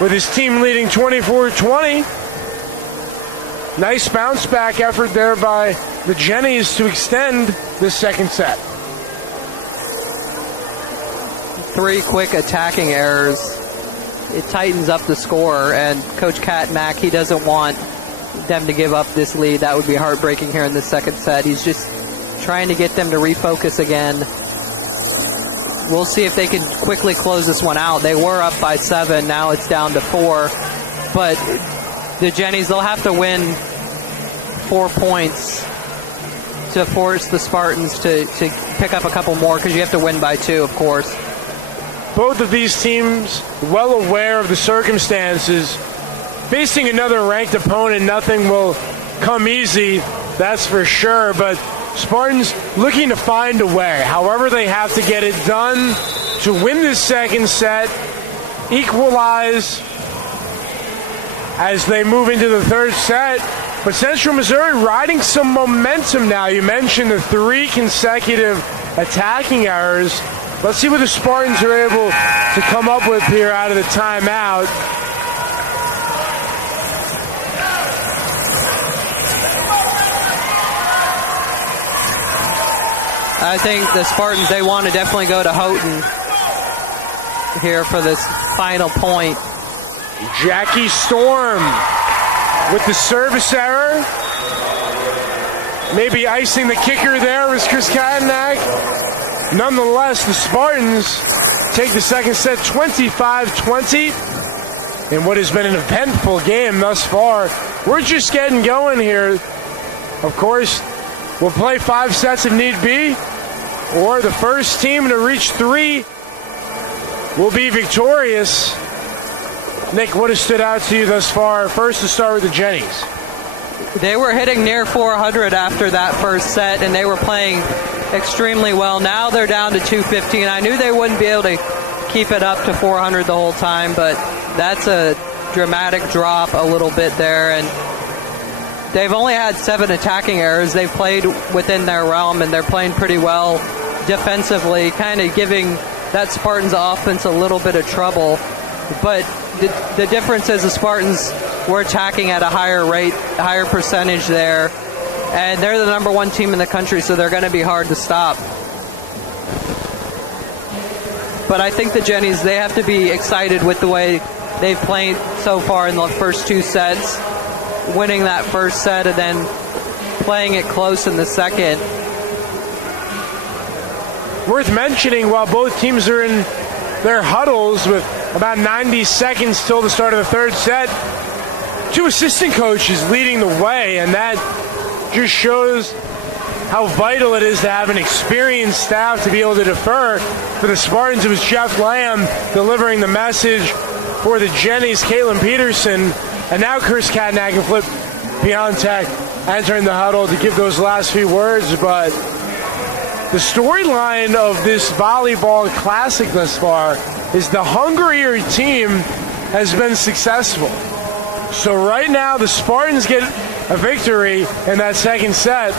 with his team leading 24-20. Nice bounce back effort there by the Jennies to extend this second set. 3 quick attacking errors. It tightens up the score, and Coach Katnack, he doesn't want them to give up this lead. That would be heartbreaking here in the second set. He's just trying to get them to refocus again. We'll see if they can quickly close this one out. They were up by 7. Now it's down to 4. But the Jennies, they'll have to win 4 points to force the Spartans to pick up a couple more, because you have to win by 2, of course. Both of these teams well aware of the circumstances. Facing another ranked opponent, nothing will come easy, that's for sure. But Spartans looking to find a way, however they have to get it done to win this second set, equalize as they move into the third set. But Central Missouri riding some momentum now. You mentioned the 3 consecutive attacking errors. Let's see what the Spartans are able to come up with here out of the timeout. I think the Spartans, they want to definitely go to Houghton here for this final point. Jackie Storm with the service error. Maybe icing the kicker there was Chris Katnack. Nonetheless, the Spartans take the second set 25-20 in what has been an eventful game thus far. We're just getting going here. Of course, we'll play 5 sets if need be, or the first team to reach 3 will be victorious. Nick, what has stood out to you thus far? First, to start with the Jennies. They were hitting near 400 after that first set, and they were playing extremely well. Now they're down to 215. I knew they wouldn't be able to keep it up to 400 the whole time, but that's a dramatic drop a little bit there. And they've only had 7 attacking errors. They've played within their realm, and they're playing pretty well defensively, kind of giving that Spartans offense a little bit of trouble. But the difference is the Spartans were attacking at a higher rate, higher percentage there. And they're the number 1 team in the country, so they're going to be hard to stop. But I think the Jennies, they have to be excited with the way they've played so far in the first 2 sets, winning that first set and then playing it close in the second. Worth mentioning, while both teams are in their huddles with about 90 seconds till the start of the third set, 2 assistant coaches leading the way, and that just shows how vital it is to have an experienced staff to be able to defer. For the Spartans, it was Jeff Lamb delivering the message. For the Jennies, Caitlin Peterson, and now Chris Katnack and Flip Piontek entering the huddle to give those last few words. But the storyline of this volleyball classic thus far is the hungrier team has been successful. So right now, the Spartans get a victory in that second set.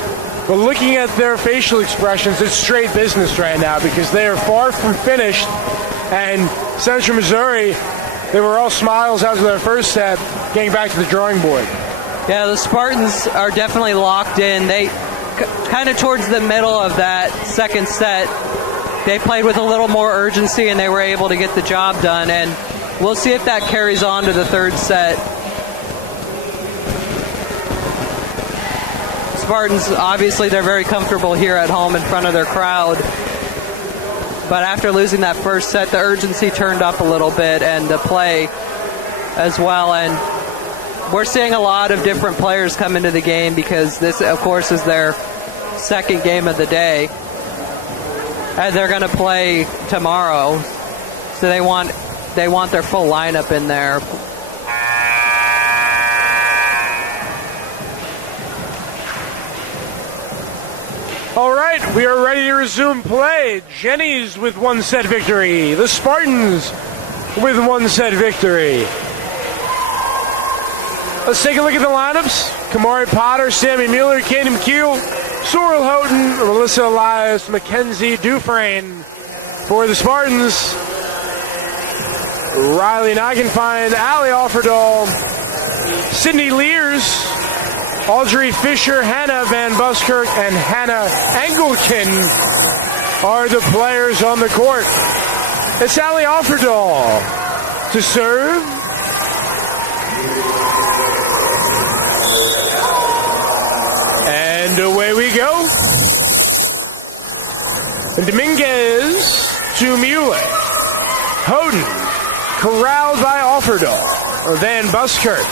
But looking at their facial expressions, it's straight business right now because they are far from finished. And Central Missouri, they were all smiles after their first set, getting back to the drawing board. Yeah, the Spartans are definitely locked in. They kind of towards the middle of that second set, they played with a little more urgency and they were able to get the job done. And we'll see if that carries on to the third set. Spartans, obviously, they're very comfortable here at home in front of their crowd. But after losing that first set, the urgency turned up a little bit and the play as well. And we're seeing a lot of different players come into the game because this, of course, is their second game of the day. And they're going to play tomorrow. So they want their full lineup in there. All right, we are ready to resume play. Jenny's with 1-set victory. The Spartans with 1-set victory. Let's take a look at the lineups. Kamari Potter, Sammy Mueller, Katie McKeel, Sorrel Houghton, Melissa Elias, Mackenzie Dufresne for the Spartans. Riley Nigenfine, Allie Offerdahl, Sydney Lears, Audrey Fisher, Hannah Van Buskirk, and Hannah Engelken are the players on the court. It's Allie Offerdahl to serve. And away we go. Dominguez to Mueller. Houghton, corralled by Offerdahl. Van Buskirk.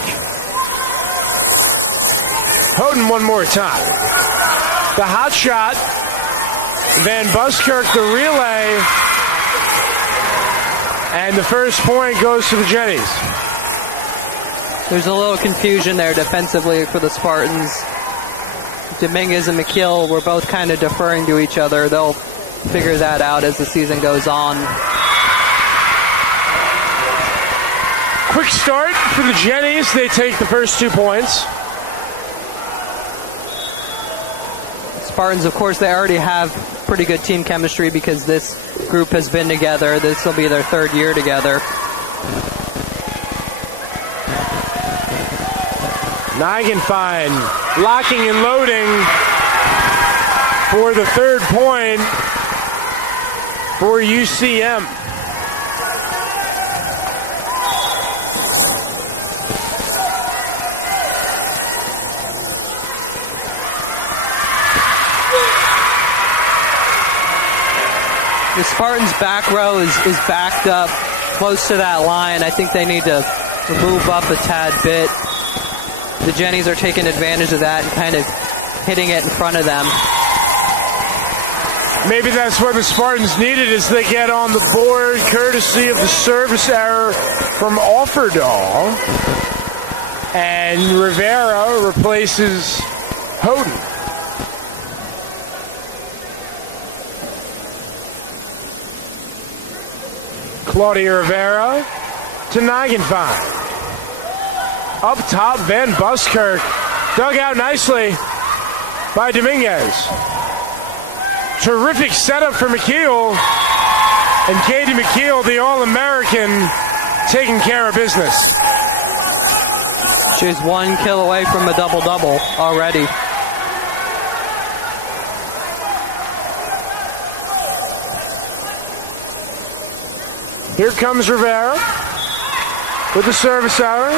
Houghton one more time. The hot shot. Van Buskirk, the relay. And the first point goes to the Jennies. There's a little confusion there defensively for the Spartans. Dominguez and McKeel were both kind of deferring to each other. They'll figure that out as the season goes on. Quick start for the Jennies. They take the first 2 points. Spartans, of course, they already have pretty good team chemistry because this group has been together. This will be their 3rd year together. Nigenfine locking and loading for the 3rd point for UCM. The Spartans' back row is backed up close to that line. I think they need to move up a tad bit. The Jennies are taking advantage of that and kind of hitting it in front of them. Maybe that's what the Spartans needed as they get on the board, courtesy of the service error from Offerdahl. And Rivera replaces Houghton. Claudia Rivera to Nigenfine. Up top, Van Buskirk. Dug out nicely by Dominguez. Terrific setup for McKeel. And Katie McKeel, the All-American, taking care of business. She's 1 kill away from a double-double already. Here comes Rivera with the service error.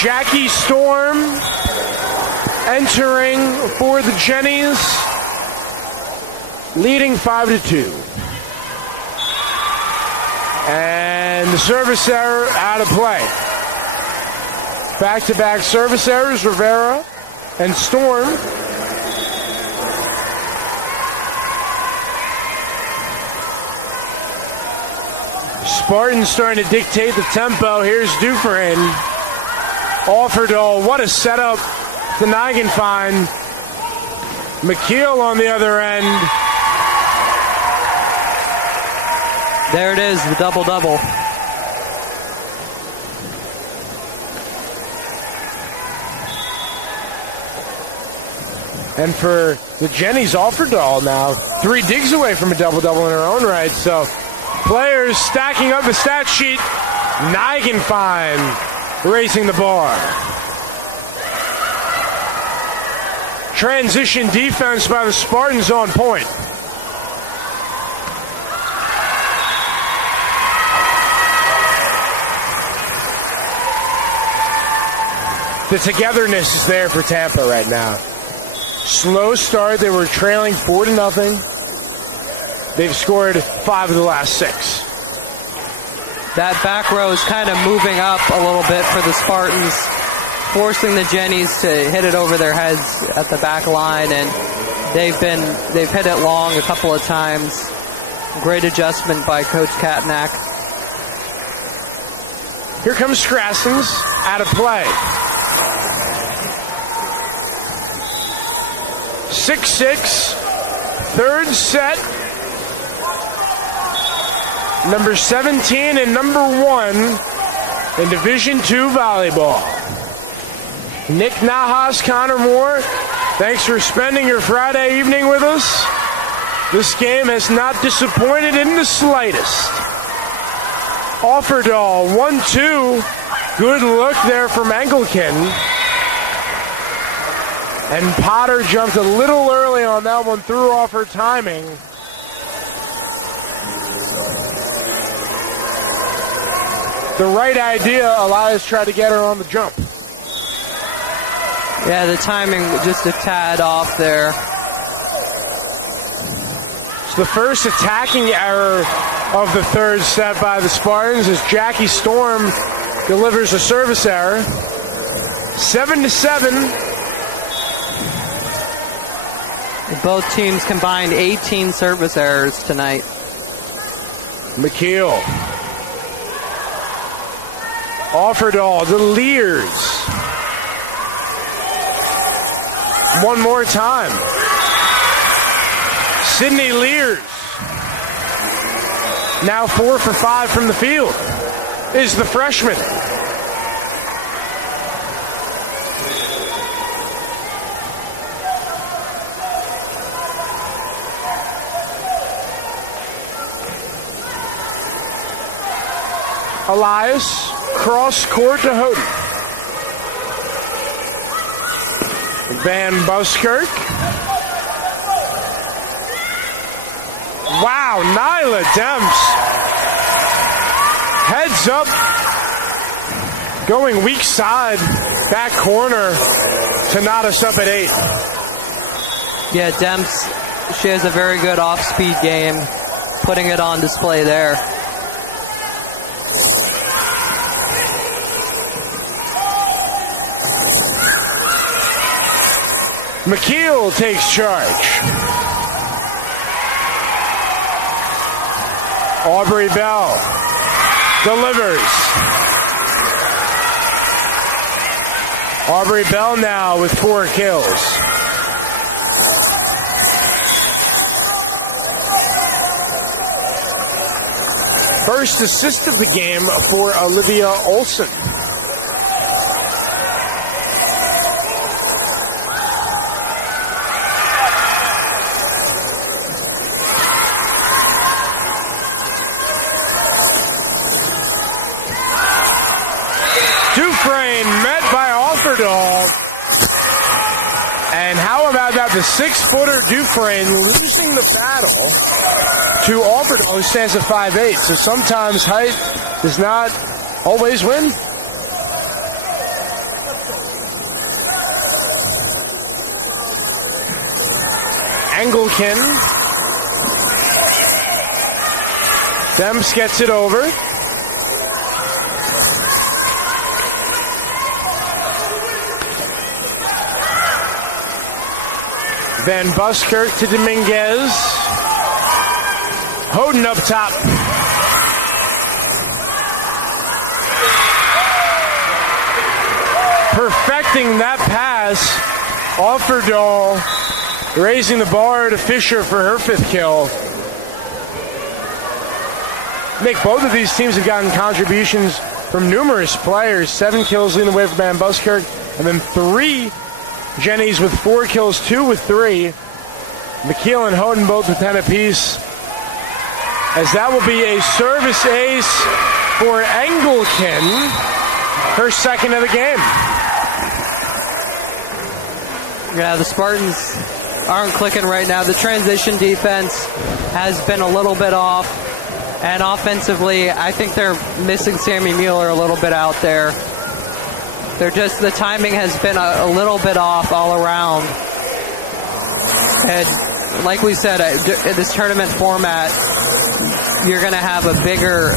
Jackie Storm entering for the Jennies, leading 5-2. And the service error out of play. Back-to-back service errors, Rivera and Storm. Spartans starting to dictate the tempo. Here's Dufresne. Offerdahl, what a setup to Nigenfine. McKeel on the other end. There it is, the double-double. And for the Jennies, Offerdahl now 3 digs away from a double-double in her own right. So players stacking up the stat sheet. Nigenfine racing the bar. Transition defense by the Spartans on point. The togetherness is there for Tampa right now. Slow start. They were trailing 4-0. They've scored 5 of the last 6. That back row is kind of moving up a little bit for the Spartans, forcing the Jennies to hit it over their heads at the back line, and they've hit it long a couple of times. Great adjustment by Coach Katnack. Here comes Strassens out of play. 6-6, third set. Number 17 and number 1 in Division II volleyball. Nick Nahas, Connor Moore, thanks for spending your Friday evening with us. This game has not disappointed in the slightest. Offerdahl, 1-2. Good look there from Engelken. And Potter jumped a little early on that one, threw off her timing. The right idea, Elias tried to get her on the jump. Yeah, the timing just a tad off there. The first attacking error of the third set by the Spartans as Jackie Storm delivers a service error. 7-7. Both teams combined 18 service errors tonight. McKeel. Offerdahl, the Lears. One more time. Sydney Lears, now 4 for 5 from the field, is the freshman. Elias, cross court to Houghton. Van Buskirk. Wow, Nyla Demps. Heads up. Going weak side. Back corner to knot us up at 8. Yeah, Demps, she has a very good off-speed game. Putting it on display there. McKeel takes charge. Aubrey Bell delivers. Aubrey Bell now with 4 kills. First assist of the game for Olivia Olson. Dufresne met by Offerdahl. And how about that? The 6-footer Dufresne losing the battle to Offerdahl, who stands at 5'8". So sometimes height does not always win. Engelken. Demps gets it over. Van Buskirk to Dominguez. Houghton up top. Perfecting that pass. Offerdahl raising the bar to Fisher for her 5th kill. Nick, both of these teams have gotten contributions from numerous players. 7 kills leading the way for Van Buskirk, and then 3 Jennies with 4 kills, 2 with 3. McKeel and Houghton both with 10 apiece. As that will be a service ace for Engelken, her 2nd of the game. Yeah, the Spartans aren't clicking right now. The transition defense has been a little bit off. And offensively, I think they're missing Sammy Mueller a little bit out there. The timing has been a little bit off all around. And like we said, in this tournament format, you're going to have a bigger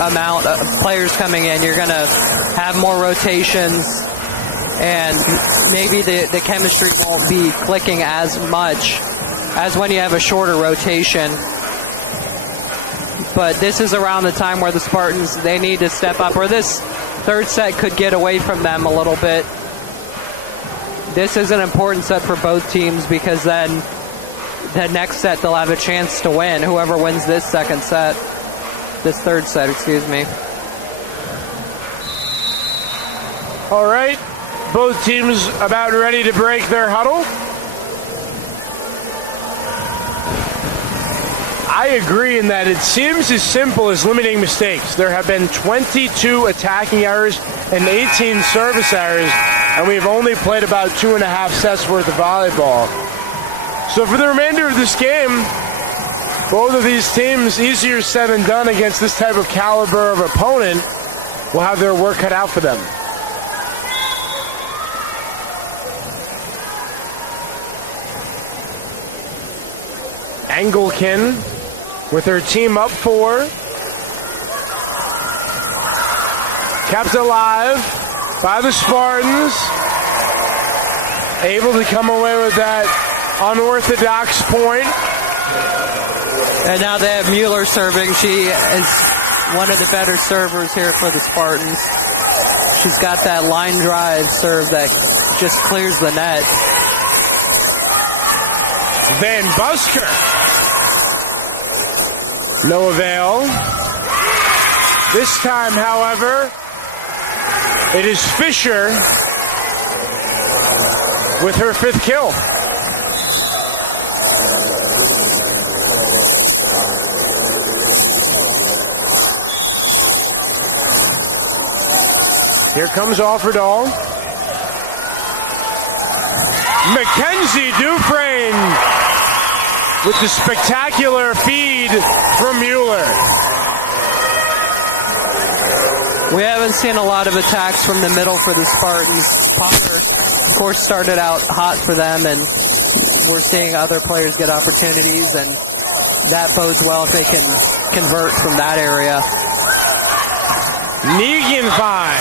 amount of players coming in. You're going to have more rotations, and maybe the chemistry won't be clicking as much as when you have a shorter rotation. But this is around the time where the Spartans, they need to step up, or this third set could get away from them a little bit. This is an important set for both teams because then the next set they'll have a chance to win. Whoever wins this third set, excuse me. All right, both teams about ready to break their huddle. I agree in that it seems as simple as limiting mistakes. There have been 22 attacking errors and 18 service errors, and we've only played about 2.5 sets worth of volleyball. So for the remainder of this game, both of these teams, easier said than done against this type of caliber of opponent, will have their work cut out for them. Engelken with her team up 4. Kept alive by the Spartans. Able to come away with that unorthodox point. And now they have Mueller serving. She is one of the better servers here for the Spartans. She's got that line drive serve that just clears the net. Van Busker. No avail. This time, however, it is Fisher with her 5th kill. Here comes Offerdahl. Mackenzie Dufresne with the spectacular feed from Mueller. We haven't seen a lot of attacks from the middle for the Spartans. Potter, of course, started out hot for them, and we're seeing other players get opportunities, and that bodes well if they can convert from that area. Niegenfein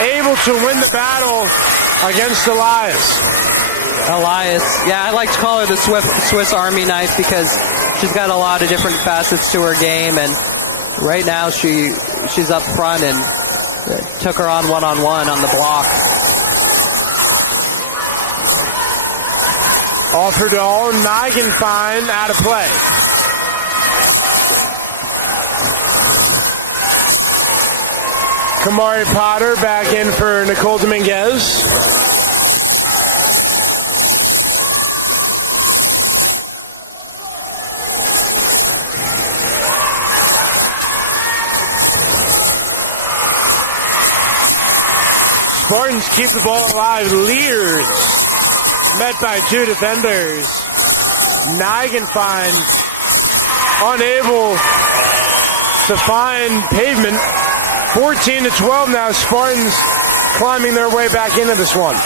able to win the battle against Elias. Yeah, I like to call her the Swiss Army knife because she's got a lot of different facets to her game, and right now she's up front and took her on one-on-one on the block. Offerdahl, Niegenfein out of play. Kamari Potter back in for Nicole Dominguez. Spartans keep the ball alive. Leers met by 2 defenders. Niegenfein unable to find pavement. 14-12 now. Spartans climbing their way back into this one.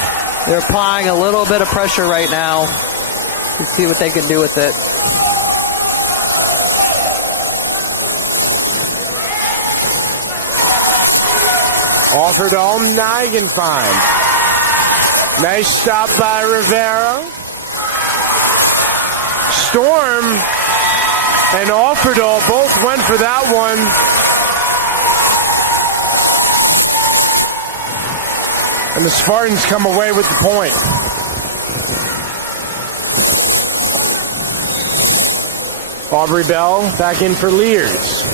They're applying a little bit of pressure right now. Let's see what they can do with it. Offerdahl, Niegenfein. Nice stop by Rivera. Storm and Offerdahl both went for that one. And the Spartans come away with the point. Aubrey Bell back in for Leers.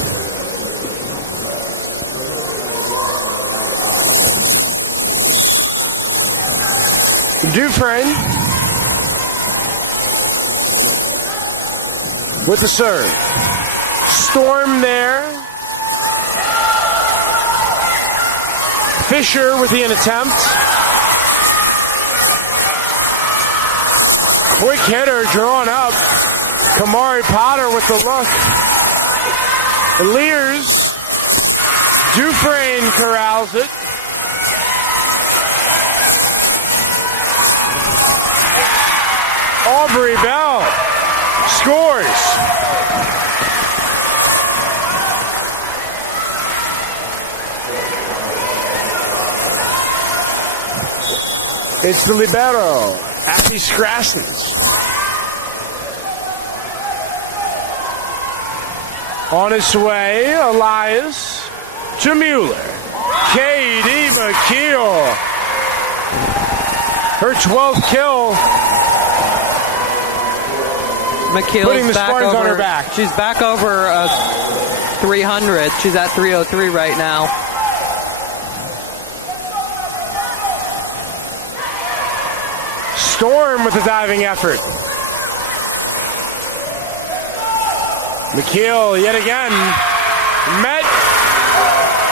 Dufresne with the serve. Storm there. Fisher with the attempt. Quick hitter drawn up. Kamari Potter with the look. Leers. Dufresne corrals it. Aubrey Bell scores. It's the libero, Abby Scrassens. On its way, Elias to Mueller. Katie McKeel. Her 12th kill. McKeel's Putting the back Spartans over, on her back. She's back over 300. She's at 303 right now. Storm with a diving effort. McKeel yet again met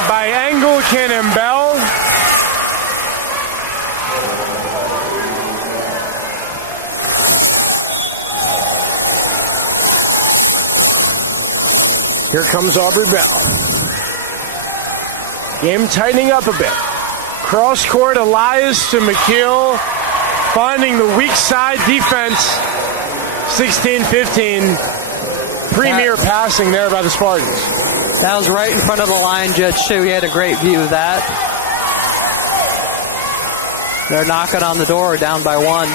by Engelken and Bell. Here comes Aubrey Bell. Game tightening up a bit. Cross court, Elias to McKeel, finding the weak side defense. 16-15. Premier passing there by the Spartans. That was right in front of the line judge, too. He had a great view of that. They're knocking on the door, down by 1.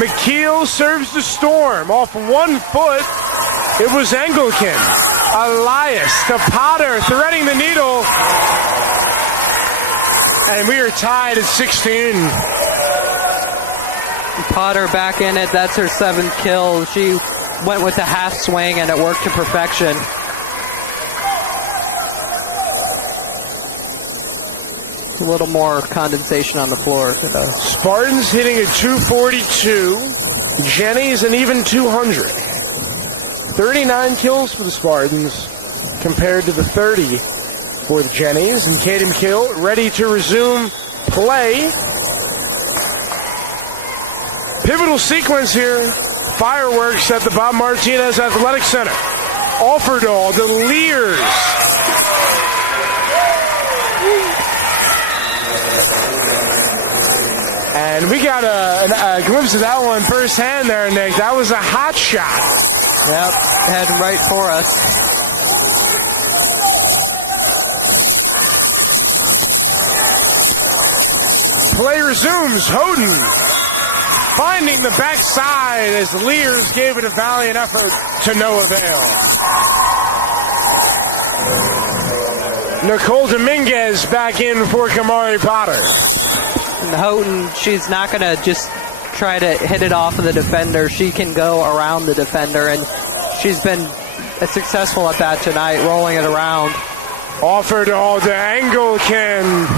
McKeel serves the Storm off 1 foot. It was Engelken. Elias to Potter, threading the needle. And we are tied at 16. Potter back in it. That's her 7th kill. She went with the half swing and it worked to perfection. A little more condensation on the floor. Spartans hitting a 242. Jenny's an even 200. 39 kills for the Spartans compared to the 30 for the Jennies. And Katie McKeel ready to resume play. Pivotal sequence here. Fireworks at the Bob Martinez Athletic Center. Offerdahl, the Lears. And we got a glimpse of that one firsthand there, Nick. That was a hot shot. Yep, heading right for us. Play resumes. Houghton finding the backside as Lears gave it a valiant effort to no avail. Nicole Dominguez back in for Kamari Potter. And Houghton, she's not going to just try to hit it off of the defender. She can go around the defender, and she's been successful at that tonight, rolling it around. Offered all to Engelken.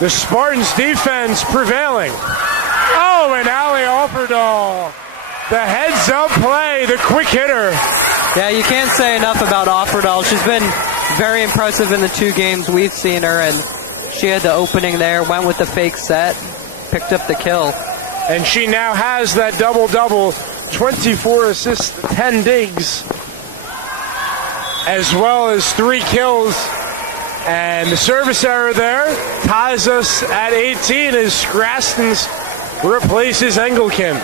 The Spartans defense prevailing. Oh, and Ali Offerdahl. The heads-up play, the quick hitter. Yeah, you can't say enough about Offerdahl. She's been very impressive in the 2 games we've seen her, and she had the opening there, went with the fake set, picked up the kill. And she now has that double-double, 24 assists, 10 digs, as well as 3 kills. And the service error there ties us at 18 as Scrastons replaces Engelken.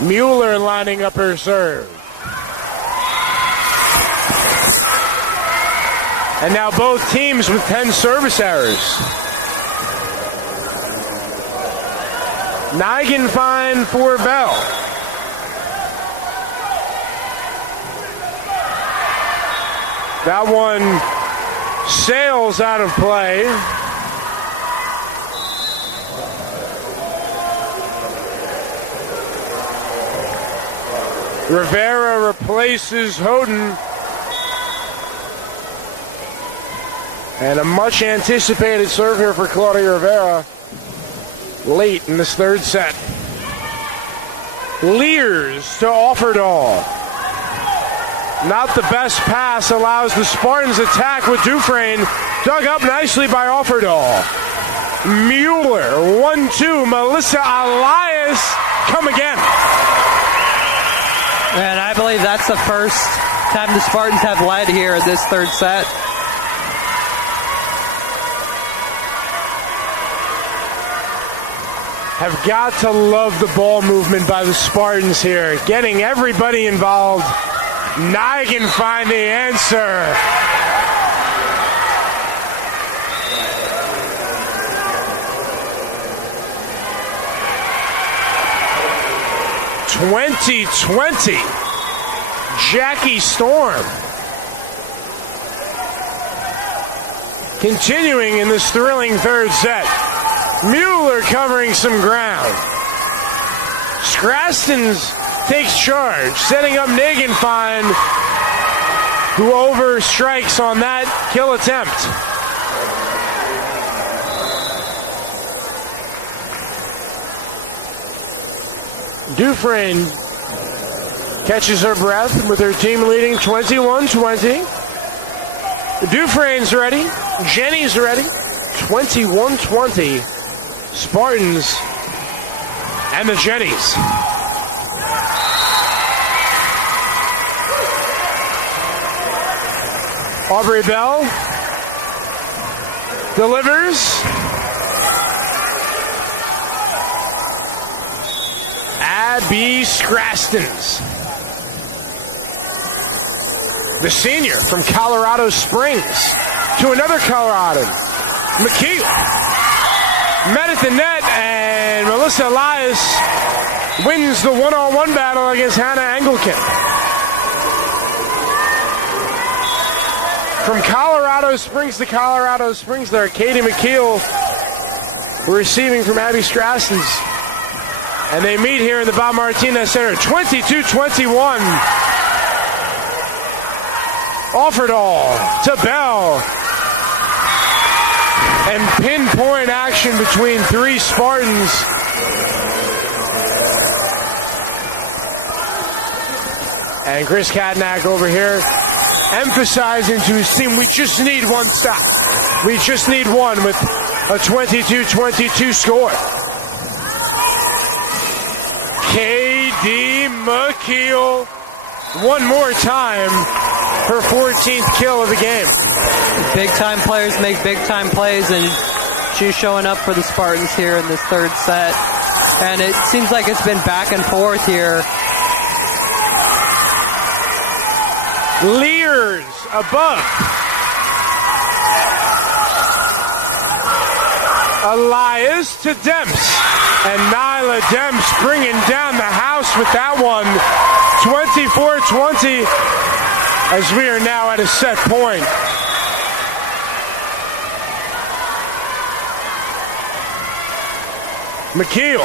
Mueller lining up her serve. And now both teams with 10 service errors. Nigan fine for Bell. That one sails out of play. Rivera replaces Houghton. And a much anticipated serve here for Claudia Rivera late in this 3rd set. Lears to Offerdahl. Not the best pass, allows the Spartans attack with Dufresne. Dug up nicely by Offerdahl. Mueller, 1-2. Melissa Elias, come again. And I believe that's the first time the Spartans have led here in this 3rd set. Have got to love the ball movement by the Spartans here. Getting everybody involved. Nigan find the answer. 20-20. Jackie Storm continuing in this thrilling third set. Mueller covering some ground. Scrastons takes charge, setting up Nagenfine, who overstrikes on that kill attempt. Dufresne catches her breath with her team leading 21-20. Dufresne's ready. Jenny's ready. 21-20. Spartans and the Jennies. Aubrey Bell delivers. Abby Scrastons, the senior from Colorado Springs, to another Colorado. McKeel met at the net, and Melissa Elias wins the one-on-one battle against Hannah Engelken. From Colorado Springs to Colorado Springs there, Katie McKeel receiving from Abby Scrastons. And they meet here in the Bob Martinez Center, 22-21. Offerdahl to Bell. And pinpoint action between three Spartans. And Chris Katnack over here emphasizing to his team, we just need one stop. We just need one with a 22-22 score. K.D. McKeel one more time, her 14th kill of the game. Big-time players make big-time plays, and she's showing up for the Spartans here in this third set. And it seems like it's been back and forth here. Lears above. Elias to Demps. And Nyla Demps bringing down the house with that one. 24-20 as we are now at a set point. McKeel.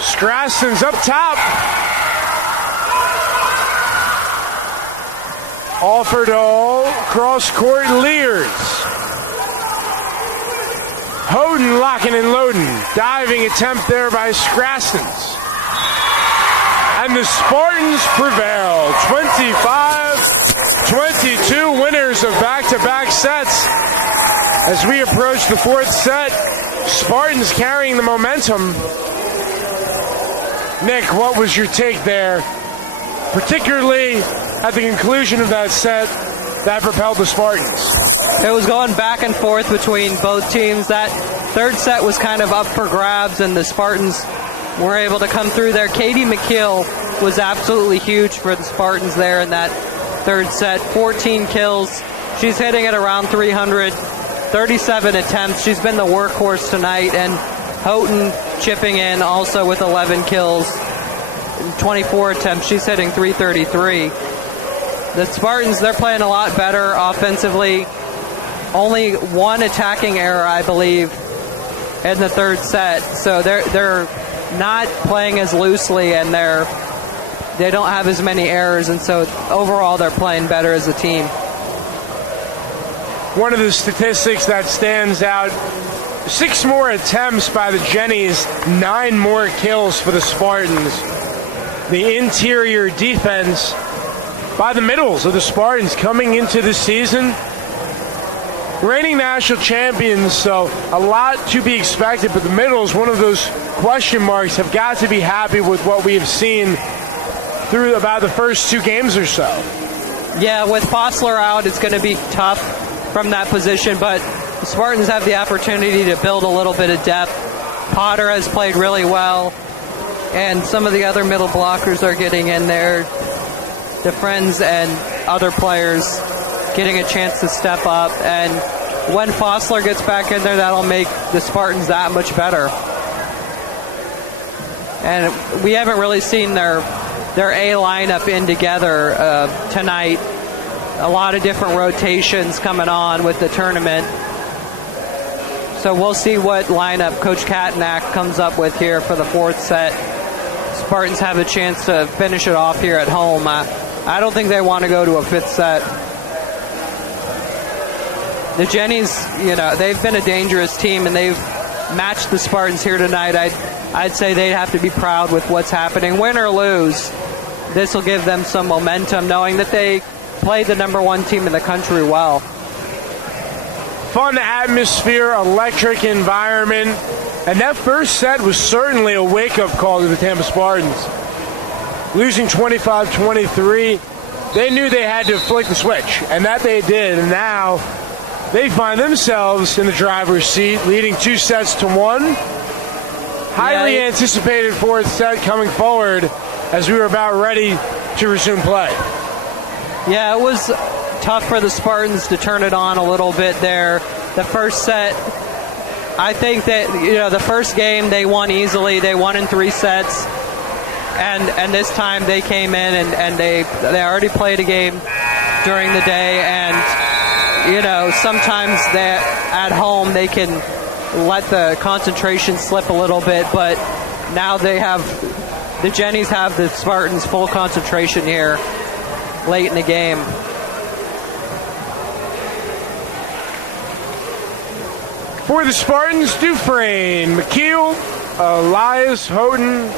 Scrastons up top. Offerdahl, cross-court Lears. Hoden locking and loading. Diving attempt there by Scrastons. And the Spartans prevail. 25-22, winners of back-to-back sets. As we approach the fourth set, Spartans carrying the momentum. Nick, what was your take there? Particularly at the conclusion of that set, that propelled the Spartans. It was going back and forth between both teams. That third set was kind of up for grabs, and the Spartans were able to come through there. Katie McKeel was absolutely huge for the Spartans there in that third set. 14 kills. She's hitting at around 300, 37 attempts. She's been the workhorse tonight, and Houghton chipping in also with 11 kills, 24 attempts. She's hitting 333. The Spartans, they're playing a lot better offensively. Only one attacking error, I believe, in the third set. So they're not playing as loosely, and they don't have as many errors, and so overall they're playing better as a team. One of the statistics that stands out, 6 more attempts by the Jennies, 9 more kills for the Spartans. The interior defense by the middles of the Spartans coming into the season. Reigning national champions, so a lot to be expected, but the middles, one of those question marks, have got to be happy with what we have seen through about the first 2 games or so. Yeah, with Fossler out, it's going to be tough from that position, but the Spartans have the opportunity to build a little bit of depth. Potter has played really well, and some of the other middle blockers are getting in there. The friends and other players getting a chance to step up, and when Fossler gets back in there, that'll make the Spartans that much better. And we haven't really seen their A lineup in together tonight. A lot of different rotations coming on with the tournament. So we'll see what lineup Coach Katanak comes up with here for the fourth set. Spartans have a chance to finish it off here at home. I don't think they want to go to a fifth set. The Jennies, they've been a dangerous team, and they've matched the Spartans here tonight. I'd say they'd have to be proud with what's happening. Win or lose, this will give them some momentum, knowing that they played the number one team in the country well. Fun atmosphere, electric environment, and that first set was certainly a wake-up call to the Tampa Spartans. Losing 25-23, they knew they had to flick the switch, and that they did, and now they find themselves in the driver's seat, leading 2-1. Highly anticipated fourth set coming forward as we were about ready to resume play. Yeah, it was tough for the Spartans to turn it on a little bit there. The first set, I think that, the first game they won easily. They won in 3 sets. And this time they came in and they already played a game during the day. And, sometimes at home they can let the concentration slip a little bit. But now the Jennies have the Spartans' full concentration here late in the game. For the Spartans, Dufresne, McKeel, Elias, Houghton,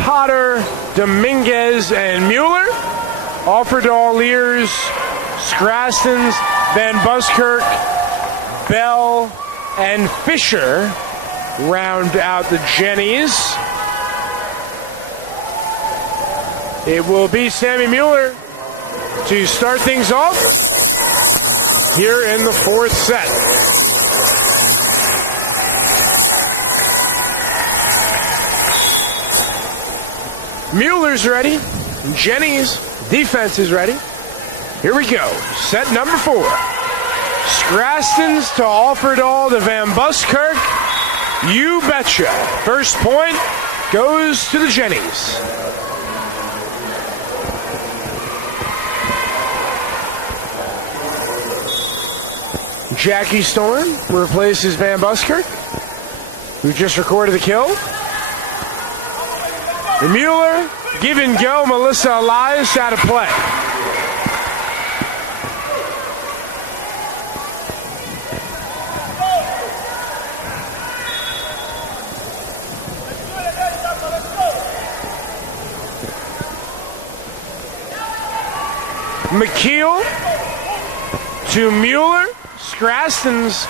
Potter, Dominguez, and Mueller. Offerdahl, Lears, Scrastons, Van Buskirk, Bell, and Fisher round out the Jennies. It will be Sammy Mueller to start things off here in the fourth set. Mueller's ready. Jenny's defense is ready. Here we go. Set number 4. Scrastons to Offerdahl to Van Buskirk. You betcha. First point goes to the Jennies. Jackie Storm replaces Van Buskirk, who just recorded the kill. The Mueller, give and go, Melissa Elias out of play. McKeel to Mueller. Scrastons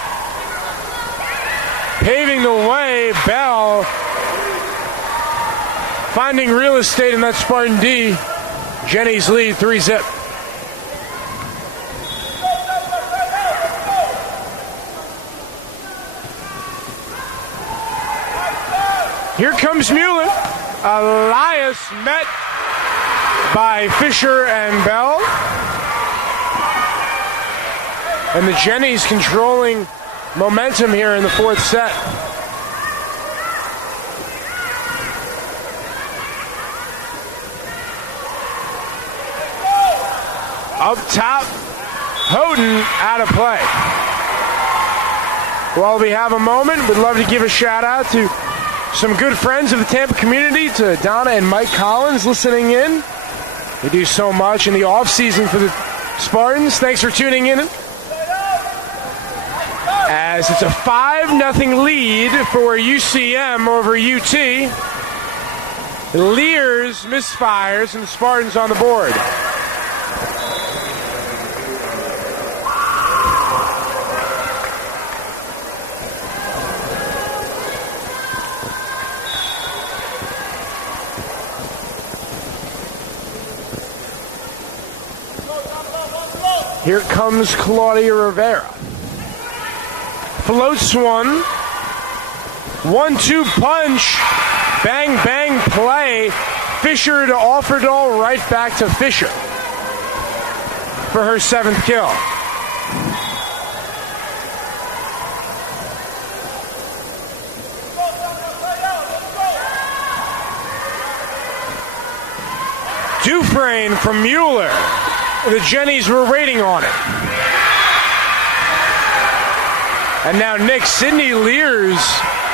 paving the way. Bell finding real estate in that Spartan D. Jenny's lead 3-0. Here comes Mueller. Elias met by Fisher and Bell. And the Jennies controlling momentum here in the fourth set. Up top, Houghton out of play. While we have a moment, we'd love to give a shout out to some good friends of the Tampa community, to Donna and Mike Collins listening in. They do so much in the off season for the Spartans. Thanks for tuning in. As it's a 5-0 lead for UCM over UT. Lears misfires and the Spartans on the board. Here comes Claudia Rivera. Floats one. 1-2 punch. Bang, bang play. Fisher to Offerdahl, right back to Fisher for her 7th kill. Dufresne from Mueller. The Jennies were waiting on it. And now Nick, Sidney Lears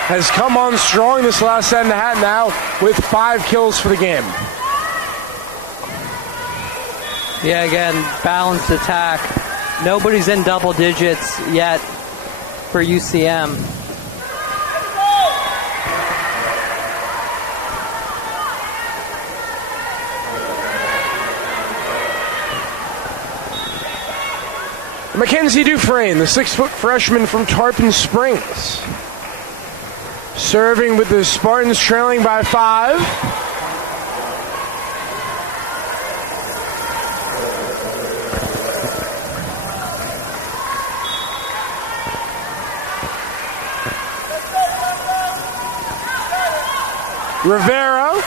has come on strong this last set and a half now with 5 kills for the game. Yeah, again, balanced attack. Nobody's in double digits yet for UCM. Mackenzie Dufresne, the 6-foot freshman from Tarpon Springs. Serving with the Spartans trailing by 5. Rivera,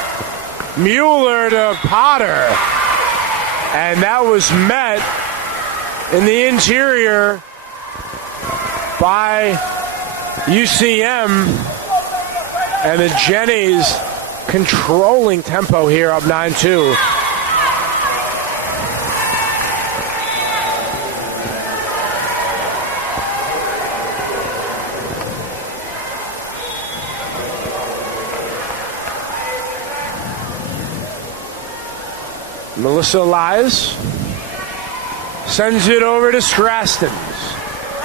Mueller to Potter. And that was met in the interior by UCM, and the Jennies controlling tempo here, up 9-2. Melissa Elias sends it over to Strastons.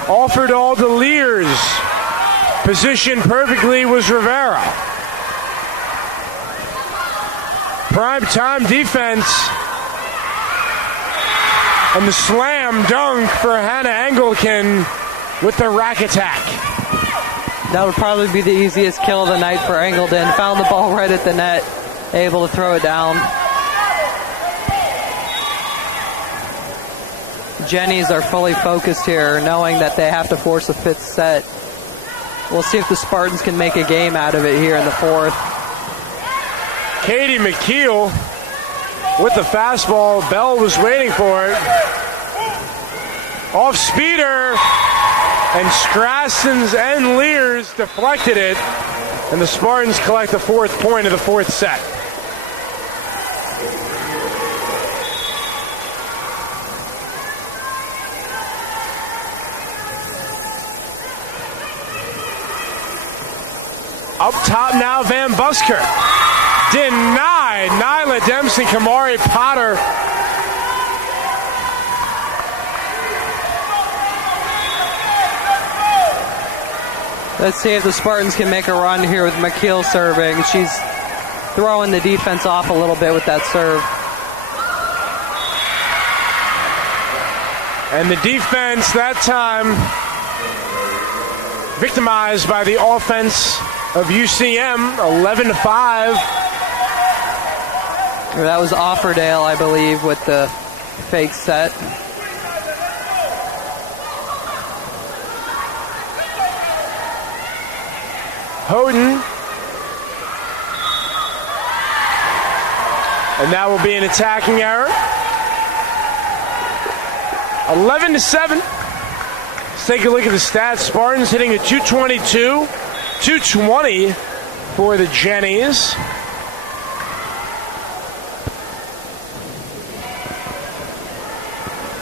Offered all to Lears. Positioned perfectly was Rivera. Prime time defense. And the slam dunk for Hannah Engelken with the rack attack. That would probably be the easiest kill of the night for Engelden. Found the ball right at the net, able to throw it down. Jennies are fully focused here, knowing that they have to force a 5th set. We'll see if the Spartans can make a game out of it here in the 4th. Katie McKeel with the fastball. Bell was waiting for it. Off speeder, and Strastons and Lears deflected it, and the Spartans collect the 4th point of the 4th set. Up top now, Van Busker. Denied. Nyla Dempsey, Kamari Potter. Let's see if the Spartans can make a run here with McKeel serving. She's throwing the defense off a little bit with that serve. And the defense that time victimized by the offense of UCM, 11-5. That was Offerdale, I believe, with the fake set. Houghton. And that will be an attacking error. 11-7. Let's take a look at the stats. Spartans hitting a 222. 220 for the Jennies.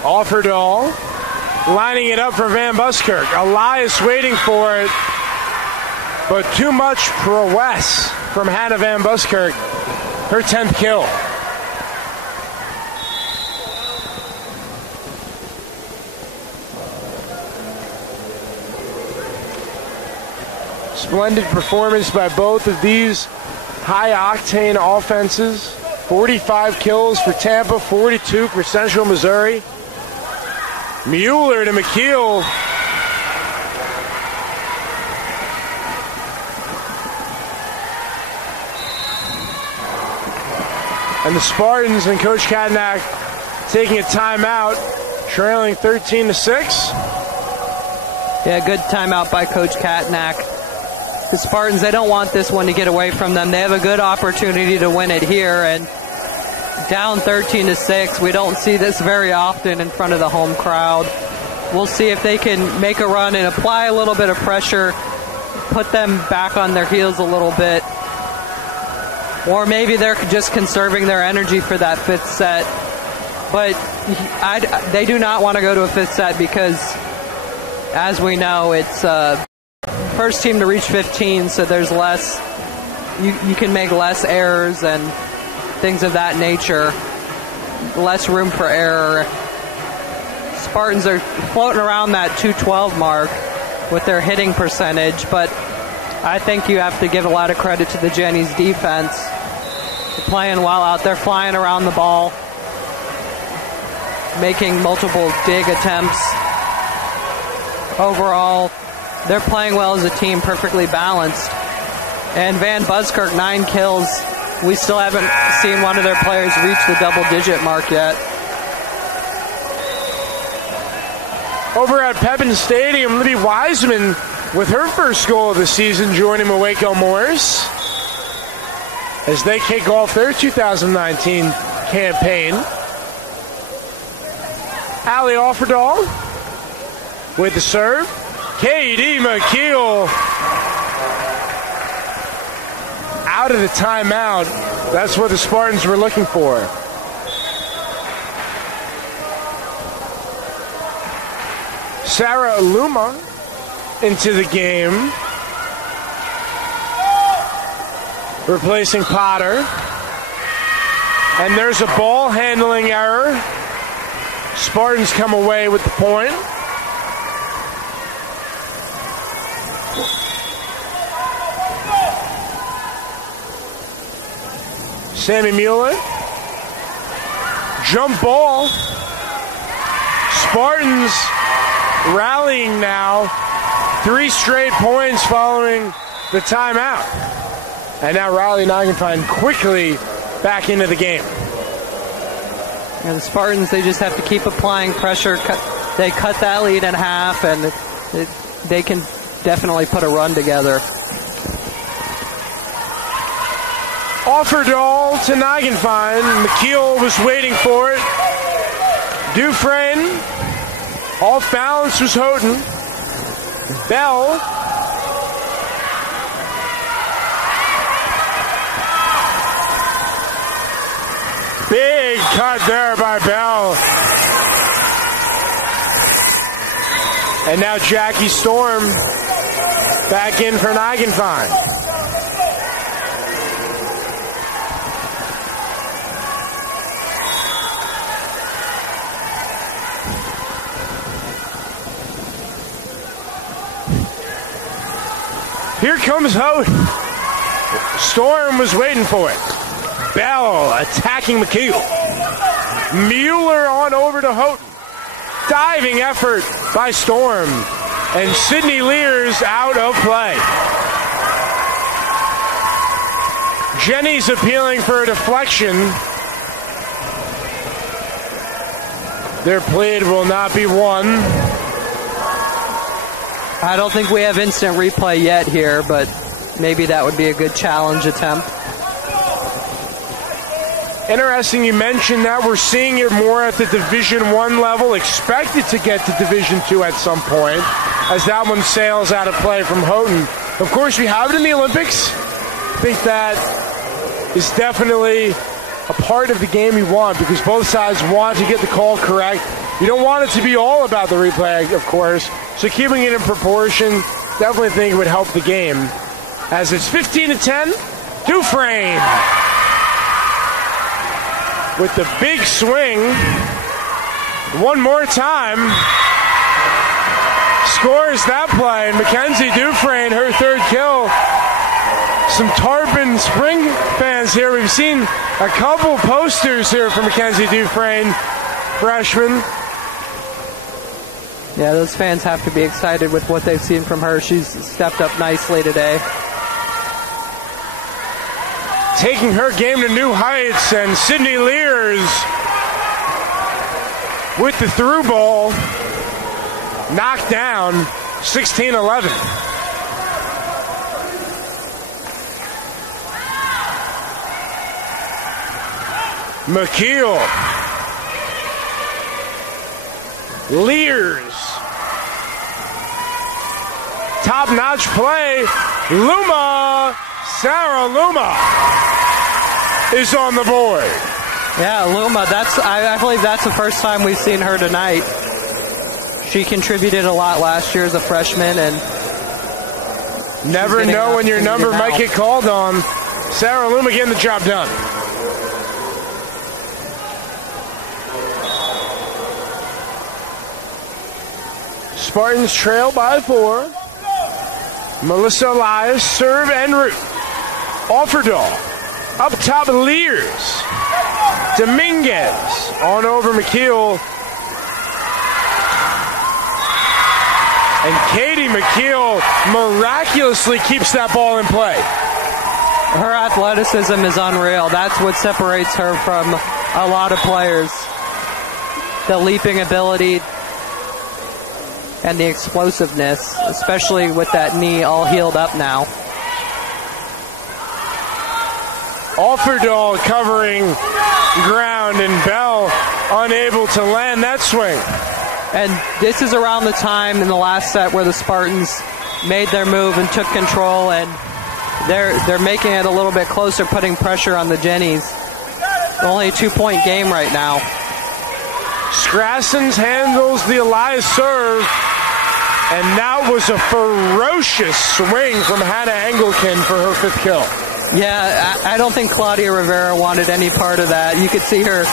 Offerdahl lining it up for Van Buskirk. Elias waiting for it, but too much prowess from Hannah Van Buskirk. Her 10th kill. Splendid performance by both of these high-octane offenses. 45 kills for Tampa, 42 for Central Missouri. Mueller to McKeel. And the Spartans and Coach Katnack taking a timeout, trailing 13-6. Yeah, good timeout by Coach Katnack. The Spartans, they don't want this one to get away from them. They have a good opportunity to win it here, and down 13-6. We don't see this very often in front of the home crowd. We'll see if they can make a run and apply a little bit of pressure, put them back on their heels a little bit. Or maybe they're just conserving their energy for that fifth set. But they do not want to go to a fifth set because, as we know, it's first team to reach 15, so there's less, you can make less errors and things of that nature, less room for error. Spartans are floating around that 212 mark with their hitting percentage, but I think you have to give a lot of credit to the Jennies defense. They're playing well out there, flying around the ball, making multiple dig attempts. Overall, they're playing well as a team, perfectly balanced. And Van Buskirk, 9 kills. We still haven't seen one of their players reach the double-digit mark yet. Over at Pepin Stadium, Libby Wiseman with her first goal of the season joining Waco Moors as they kick off their 2019 campaign. Allie Offerdahl with the serve. Katie McKeel out of the timeout. That's what the Spartans were looking for. Sarah Luma into the game, replacing Potter. And there's a ball handling error. Spartans come away with the point. Sammy Mueller. Jump ball. Spartans rallying now. 3 straight points following the timeout. And now Riley Nagenfein quickly back into the game. And the Spartans, they just have to keep applying pressure. They cut that lead in half, and they can definitely put a run together. Offerdahl to Nagenfein. McKeel was waiting for it. Dufresne. Off balance was Houghton. Bell. Big cut there by Bell. And now Jackie Storm back in for Nagenfein. Here comes Houghton. Storm was waiting for it. Bell attacking McKeel. Mueller on over to Houghton. Diving effort by Storm. And Sydney Lears out of play. Jenny's appealing for a deflection. Their plead will not be won. I don't think we have instant replay yet here, but maybe that would be a good challenge attempt. Interesting you mentioned that. We're seeing it more at the Division I level, expected to get to Division II at some point, as that one sails out of play from Houghton. Of course, we have it in the Olympics. I think that is definitely a part of the game you want, because both sides want to get the call correct. You don't want it to be all about the replay, of course, so keeping it in proportion, definitely think it would help the game. As it's 15-10, Dufresne with the big swing. One more time. Scores that play. And Mackenzie Dufresne, her 3rd kill. Some Tarpon Spring fans here. We've seen a couple posters here for Mackenzie Dufresne, freshman. Yeah, those fans have to be excited with what they've seen from her. She's stepped up nicely today. Taking her game to new heights, and Sydney Lears with the through ball. Knocked down, 16-11. McKeel. Lears. Top-notch play. Luma. Sarah Luma. is on the board. Yeah, Luma, I believe that's the first time we've seen her tonight. She contributed a lot last year as a freshman, and never know when your number might get called on. Sarah Luma getting the job done. Spartans trail by 4. Melissa Elias, serve en route. Offerdahl, up top Lears. Dominguez, on over McKeel. And Katie McKeel miraculously keeps that ball in play. Her athleticism is unreal. That's what separates her from a lot of players. The leaping ability and the explosiveness, especially with that knee all healed up now. Offerdahl covering ground, and Bell unable to land that swing. And this is around the time in the last set where the Spartans made their move and took control, and they're making it a little bit closer, putting pressure on the Jennies. Only a 2-point game right now. Strassens handles the Elias serve, and that was a ferocious swing from Hannah Engelken for her 5th kill. Yeah, I don't think Claudia Rivera wanted any part of that. You could see her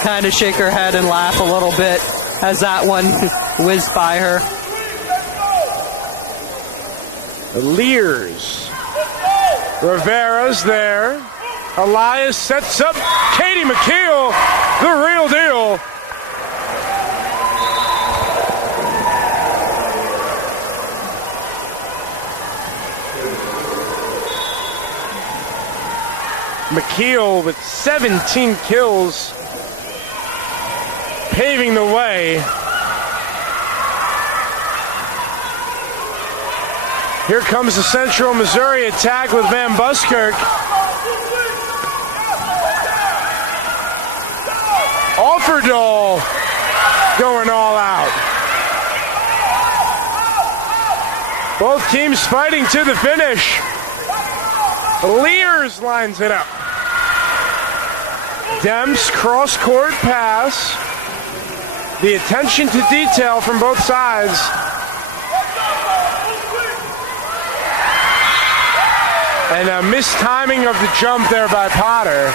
kind of shake her head and laugh a little bit as that one whizzed by her. Lears. Rivera's there. Elias sets up Katie McKeel, the real deal. McKeel with 17 kills, paving the way. Here comes the Central Missouri attack with Van Buskirk. Offerdahl going all out. Both teams fighting to the finish. Lears lines it up. Demps cross-court pass. The attention to detail from both sides. And a mistiming of the jump there by Potter.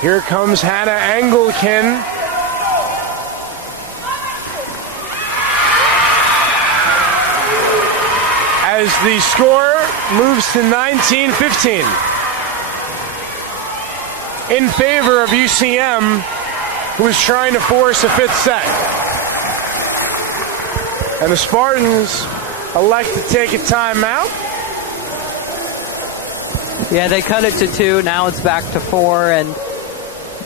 Here comes Hannah Engelken. As the score moves to 19-15 in favor of UCM, who is trying to force a 5th set. And the Spartans elect to take a timeout. Yeah, they cut it to 2. Now it's back to 4, and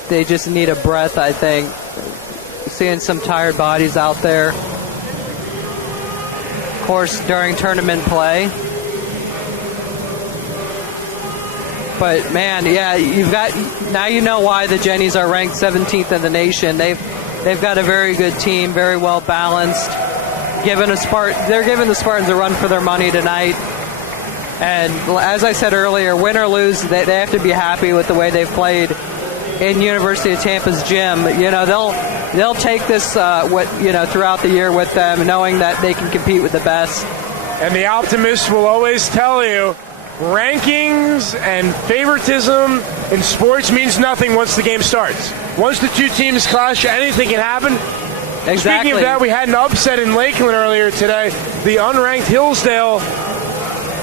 they just need a breath, I think. Seeing some tired bodies out there. Of course, during tournament play. But man, yeah, now you know why the Jennies are ranked 17th in the nation. They've got a very good team, very well balanced. They're giving the Spartans a run for their money tonight. And as I said earlier, win or lose, they have to be happy with the way they've played in University of Tampa's gym. You know, they'll take this throughout the year with them, knowing that they can compete with the best. And the optimist will always tell you, rankings and favoritism in sports means nothing once the game starts. Once the two teams clash, anything can happen. Exactly. Speaking of that, we had an upset in Lakeland earlier today. The unranked Hillsdale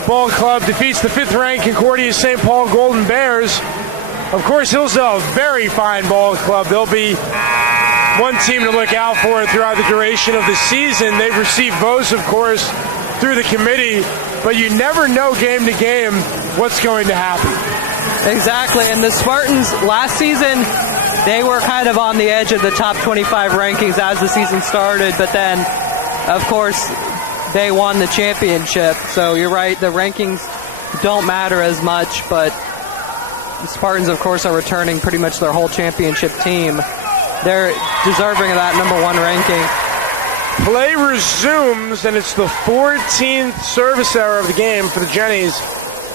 Ball Club defeats the 5th-ranked Concordia St. Paul Golden Bears. Of course, Hillsdale, a very fine ball club. They'll be one team to look out for throughout the duration of the season. They've received votes, of course, through the committee, but you never know game to game what's going to happen. Exactly, and the Spartans last season, they were kind of on the edge of the top 25 rankings as the season started, but then, of course, they won the championship. So you're right, the rankings don't matter as much, but the Spartans, of course, are returning pretty much their whole championship team. they're deserving of that #1 ranking. Play resumes, and it's the 14th service error of the game for the Jennies,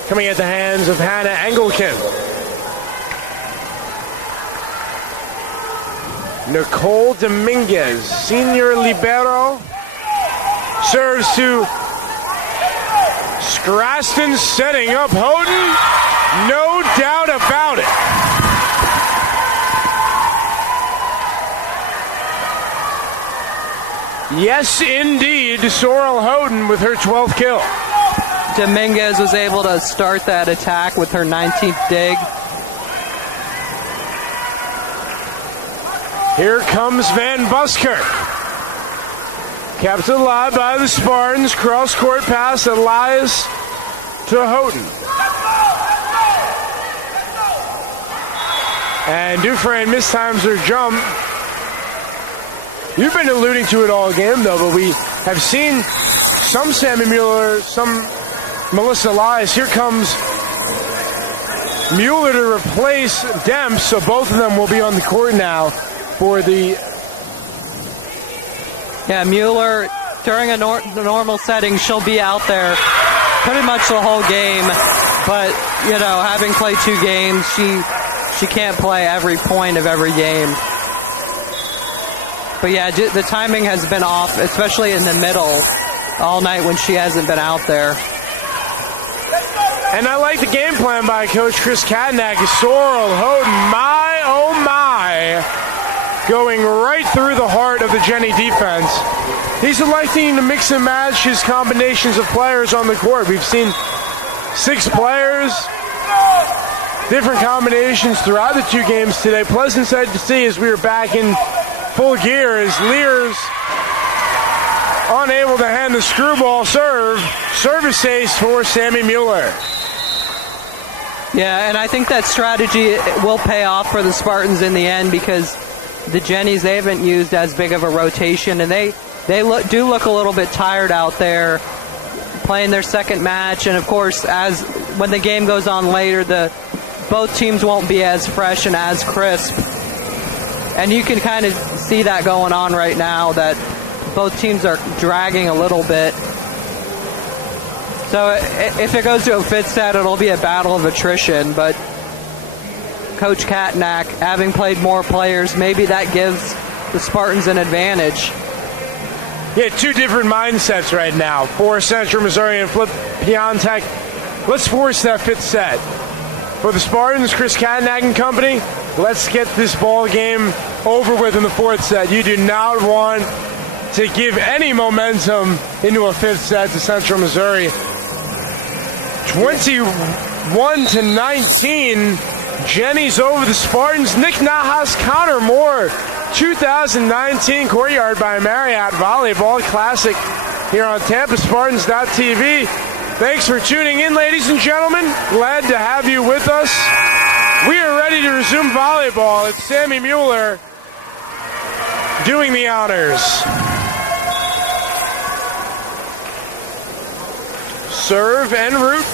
coming at the hands of Hannah Engelken. Nicole Dominguez, senior libero, serves to Scraston, setting up Houghton. No doubt about it. Yes, indeed, Sorrel Houghton with her 12th kill. Dominguez was able to start that attack with her 19th dig. Here comes Van Buskirk. Kept alive by the Spartans. Cross-court pass, Elias to Houghton. And Dufresne mistimes her jump. You've been alluding to it all game, though, but we have seen some Sammy Mueller, some Melissa Elias. Here comes Mueller to replace Demps, so both of them will be on the court now for the... Yeah, Mueller, during a normal setting, she'll be out there pretty much the whole game. But, you know, having played 2 games, she can't play every point of every game. But yeah, the timing has been off, especially in the middle, all night when she hasn't been out there. And I like the game plan by Coach Chris Katnack. Sorrel Houghton, my oh my, going right through the heart of the Jenny defense. He's electing to mix and match his combinations of players on the court. We've seen 6 players, different combinations throughout the 2 games today. Pleasant sight to see as we are back in full gear as Lears unable to hand the screwball serve. Service ace for Sammy Mueller. Yeah, and I think that strategy will pay off for the Spartans in the end because the Jennies, they haven't used as big of a rotation, and they do look a little bit tired out there playing their second match. And, of course, when the game goes on later, both teams won't be as fresh and as crisp. And you can kind of see that going on right now, that both teams are dragging a little bit. So if it goes to a 5th set, it'll be a battle of attrition. But Coach Katnack, having played more players, maybe that gives the Spartans an advantage. Yeah, 2 different mindsets right now. For Central Missouri and Flip Piontek. Let's force that 5th set. For the Spartans, Chris Katnack and company, let's get this ball game over with in the 4th set. You do not want to give any momentum into a 5th set to Central Missouri. 21-19, Jennies over the Spartans. Nick Nahas counter more. 2019 Courtyard by Marriott Volleyball Classic here on TampaSpartans.tv. Thanks for tuning in, ladies and gentlemen. Glad to have you with us. We are ready to resume volleyball. It's Sammy Mueller doing the honors. Serve en route.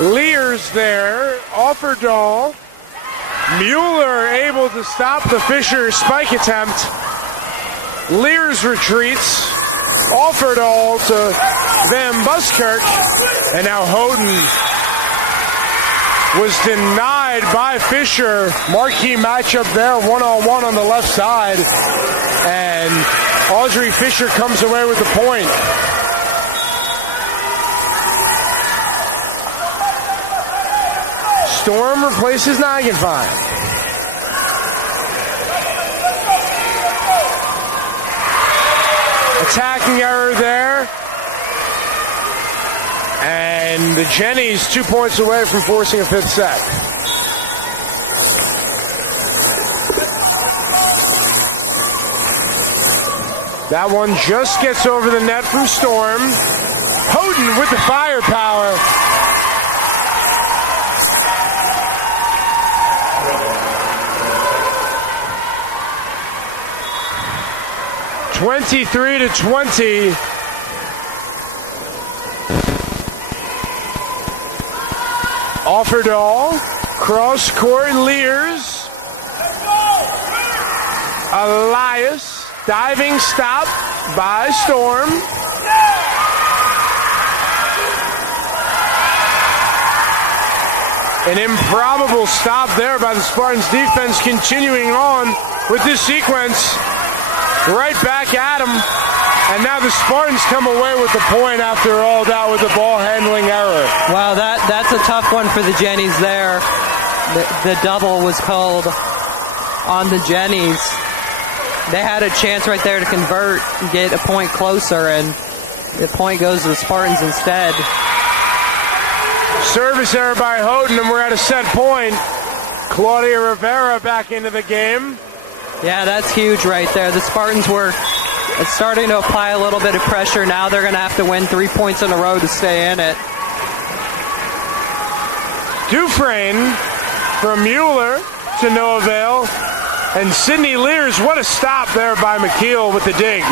Lears there. Offerdahl. Mueller able to stop the Fisher spike attempt. Lears retreats. Offerdahl to Van Buskirk. And now Houghton was denied by Fisher. Marquee matchup there, 1-on-1 on the left side. And Audrey Fisher comes away with the point. Storm replaces Nagenfine. Attacking error there. And the Jennies 2 points away from forcing a 5th set. That one just gets over the net from Storm. Houghton with the firepower. (23-20). Offerdahl, cross court Lears. Elias, diving stop by Storm. An improbable stop there by the Spartans defense, continuing on with this sequence. Right back at him. And now the Spartans come away with the point after all that with the ball handling error. Wow, that's a tough one for the Jennies there. The double was called on the Jennies. They had a chance right there to convert and get a point closer, and the point goes to the Spartans instead. Service error by Houghton, and we're at a set point. Claudia Rivera back into the game. Yeah, that's huge right there. The Spartans were starting to apply a little bit of pressure. Now they're going to have to win 3 points in a row to stay in it. Dufresne from Mueller to no avail. And Sydney Lears, what a stop there by McKeel with the dig.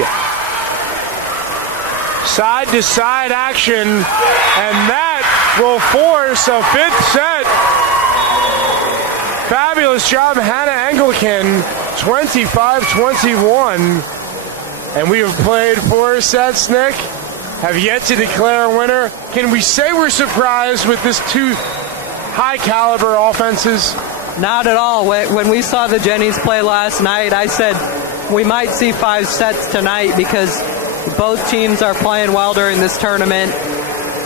Side to side action, and that will force a fifth set. Fabulous job, Hannah Anglican, 25-21. And we have played 4 sets, Nick. Have yet to declare a winner. Can we say we're surprised with this 2 high caliber offenses? Not at all. When we saw the Jennies play last night, I said we might see 5 sets tonight because both teams are playing well during this tournament.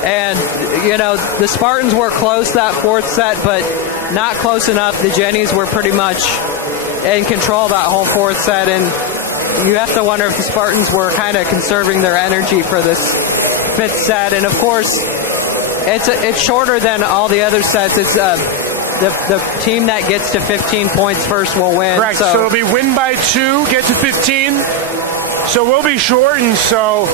And, you know, the Spartans were close that 4th set, but not close enough. The Jennies were pretty much in control that whole 4th set. And you have to wonder if the Spartans were kind of conserving their energy for this 5th set. And, of course, it's shorter than all the other sets. It's the team that gets to 15 points first will win. Correct. So it'll be win by 2, get to 15. So we'll be shortened. So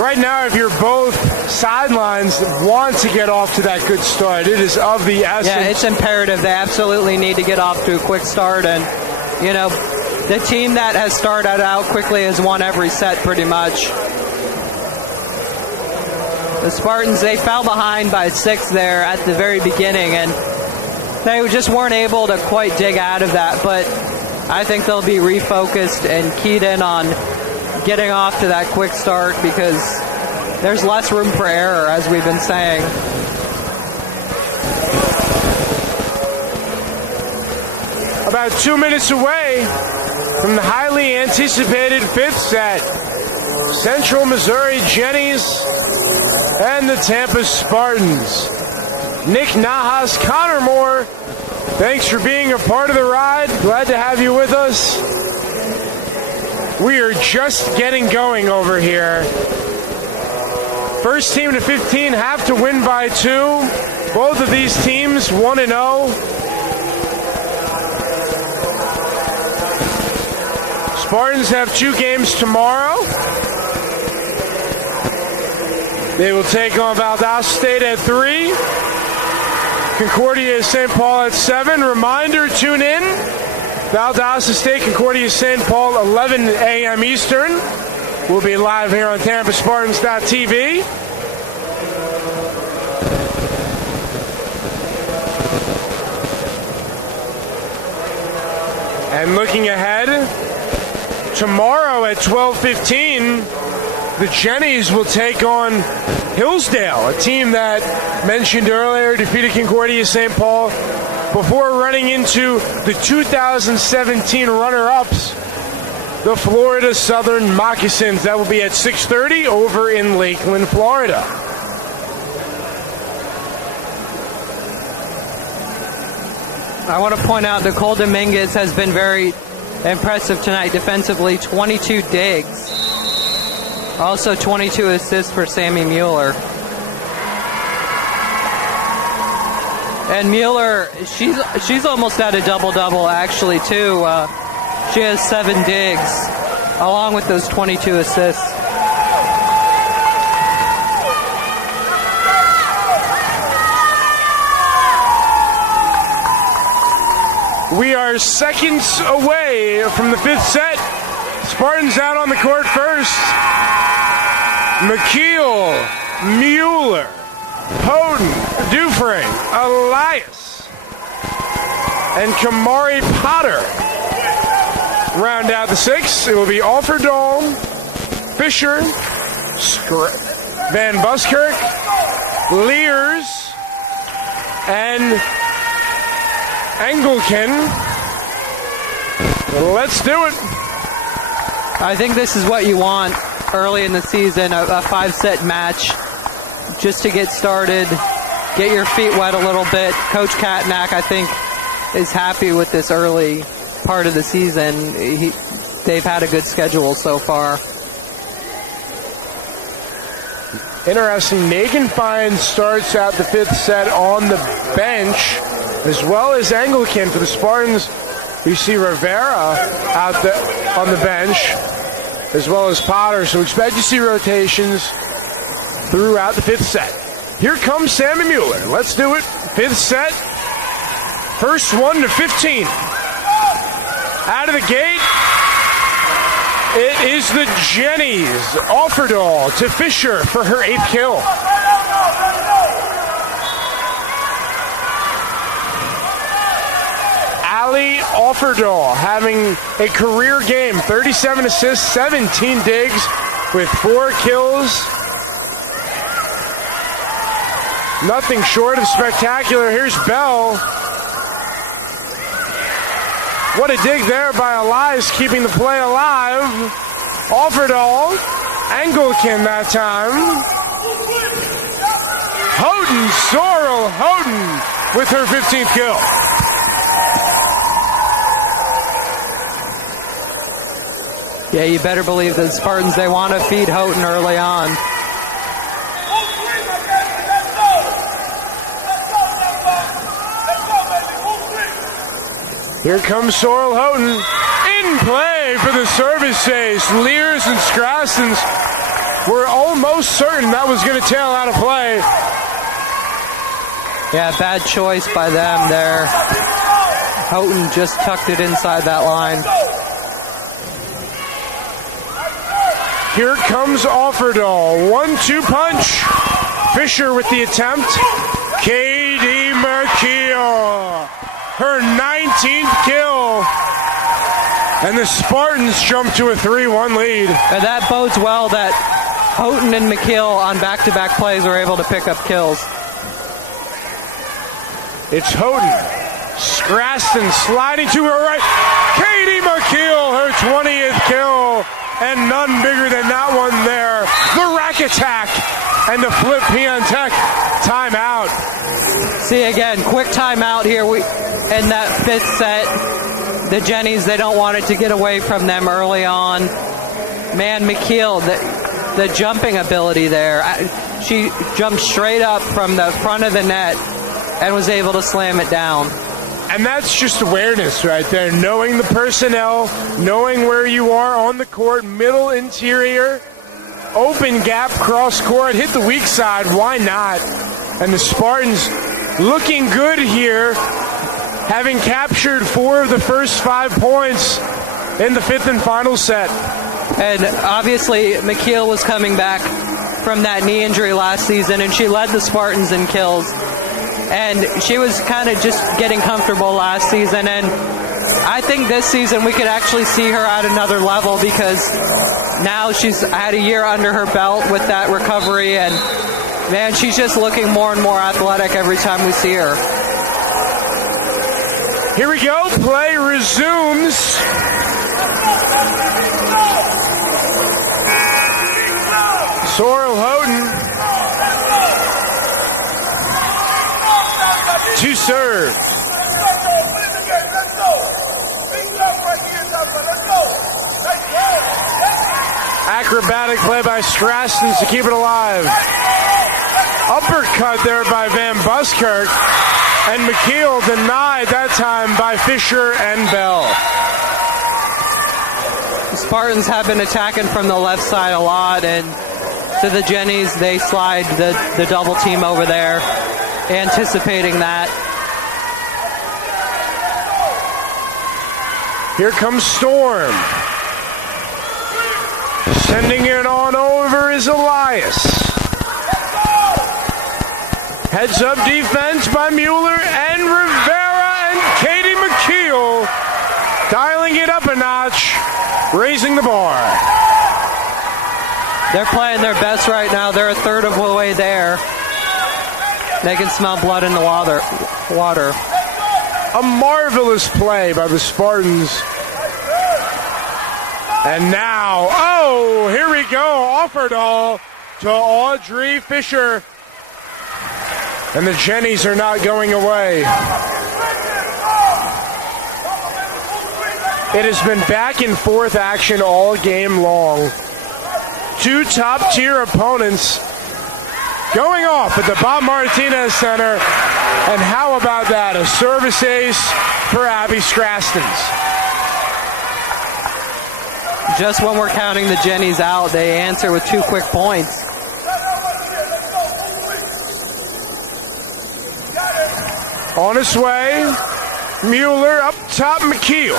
right now, if you're both sidelines want to get off to that good start, it is of the essence. Yeah, it's imperative. They absolutely need to get off to a quick start. And, you know, the team that has started out quickly has won every set pretty much. The Spartans, they fell behind by 6 there at the very beginning, and they just weren't able to quite dig out of that. But I think they'll be refocused and keyed in on getting off to that quick start because there's less room for error, as we've been saying. About 2 minutes away from the highly anticipated 5th set. Central Missouri Jennies and the Tampa Spartans. Nick Nahas, Connor Moore, thanks for being a part of the ride. Glad to have you with us. We are just getting going over here. First team to 15 have to win by 2. Both of these teams 1-0. Spartans have 2 games tomorrow. They will take on Valdosta State at 3. Concordia St. Paul at 7. Reminder, tune in. Valdosta State, Concordia St. Paul, 11 a.m. Eastern. We'll be live here on TampaSpartans.tv. And looking ahead, tomorrow at 12:15, the Jennies will take on Hillsdale, a team that mentioned earlier defeated Concordia St. Paul before running into the 2017 runner-ups, the Florida Southern Moccasins. That will be at 6:30 over in Lakeland, Florida. I want to point out Nicole Dominguez has been very impressive tonight defensively. 22 digs. Also 22 assists for Sammy Mueller. And Mueller, she's almost at a double-double actually too. She has 7 digs along with those 22 assists. We are seconds away from the 5th set. Spartans out on the court first. McKeel, Mueller, Houghton, Dufresne, Elias, and Kamari Potter. round out the 6. It will be Offerdahl, Fisher, Van Buskirk, Lears, and Anglican. Let's do it. I think this is what you want early in the season, a 5-set match, just to get started, get your feet wet a little bit. Coach Katnack, I think, is happy with this early part of the season. They've had a good schedule so far. Interesting, Megan Fine starts out the 5th set on the bench, as well as Anglican for the Spartans. You see Rivera out on the bench, as well as Potter. So expect to see rotations throughout the 5th set. Here comes Sammy Mueller. Let's do it. 5th set. First one to 15. Out of the gate, it is the Jennies. Offerdahl to Fisher for her 8th kill. Ali Offerdahl having a career game, 37 assists, 17 digs with 4 kills. Nothing short of spectacular. Here's Bell. What a dig there by Elias, keeping the play alive. Offerdahl, Anglican that time. Houghton, Sorrel Houghton with her 15th kill. Yeah, you better believe the Spartans, they want to feed Houghton early on. Here comes Sorrel Houghton in play for the service ace. Lears and Strassens were almost certain that was going to tail out of play. Yeah, bad choice by them there. Houghton just tucked it inside that line. Here comes Offerdahl. 1-2 punch. Fisher with the attempt. Katie Merkiel. Her 19th kill. And the Spartans jump to a 3-1 lead. And that bodes well that Houghton and McKeel on back-to-back plays were able to pick up kills. It's Houghton. Scraston sliding to her right. Katie McKeel, her 20th kill. And none bigger than that one there. The rack attack and the flip Piontek timeout. See again, quick timeout here. In that 5th set, the Jennies, they don't want it to get away from them early on. Man, McKeel, the jumping ability there. She jumped straight up from the front of the net and was able to slam it down. And that's just awareness right there. Knowing the personnel, knowing where you are on the court, middle, interior, open gap, cross court, hit the weak side. Why not? And the Spartans looking good here, having captured 4 of the first 5 points in the 5th and final set. And obviously, McKeel was coming back from that knee injury last season, and she led the Spartans in kills. And she was kind of just getting comfortable last season, and I think this season we could actually see her at another level because now she's had a year under her belt with that recovery, and man, she's just looking more and more athletic every time we see her. Here we go, play resumes. Sorrel Houghton to serve. Acrobatic play by Strassens to keep it alive. Uppercut there by Van Buskirk. And McKeel denied that time by Fisher and Bell. The Spartans have been attacking from the left side a lot, and to the Jennies, they slide the double team over there, anticipating that. Here comes Storm. Sending it on over is Elias. Heads up defense by Mueller and Rivera and Katie McKeel dialing it up a notch. raising the bar. They're playing their best right now. They're a third of the way there. They can smell blood in the water. A marvelous play by the Spartans. And now, oh, here we go. Offerdahl to Audrey Fisher. And the Jennies are not going away. It has been back and forth action all game long. Two top-tier opponents going off at the Bob Martinez Center. And how about that? A service ace for Abby Scrastons. Just when we're counting the Jennies out, they answer with 2 quick points. On his way, Mueller up top, McKeel.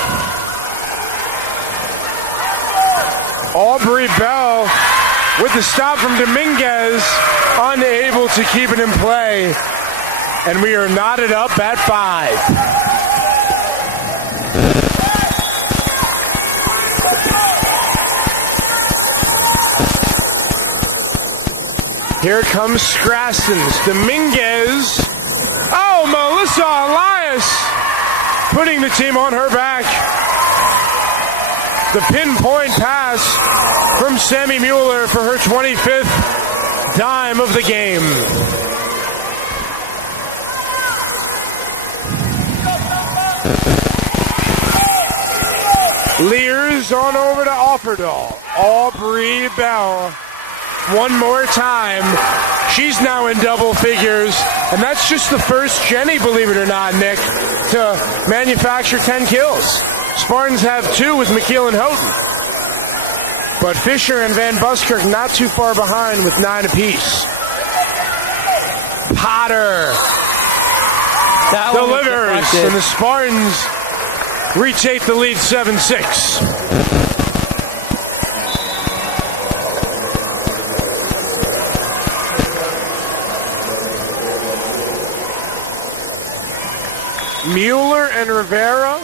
Aubrey Bell with the stop from Dominguez, unable to keep it in play. And we are knotted up at 5. Here comes Scrastons. Dominguez. Oh, Melissa Elias putting the team on her back. The pinpoint pass from Sammy Mueller for her 25th dime of the game. Lears on over to Offerdahl. Aubrey Bell. One more time. She's now in double figures. And that's just the first Jenny, believe it or not, Nick, to manufacture 10 kills. Spartans have 2 with McKeel and Houghton. But Fisher and Van Buskirk not too far behind with 9 apiece. Potter delivers, and the Spartans retake the lead 7-6. Mueller and Rivera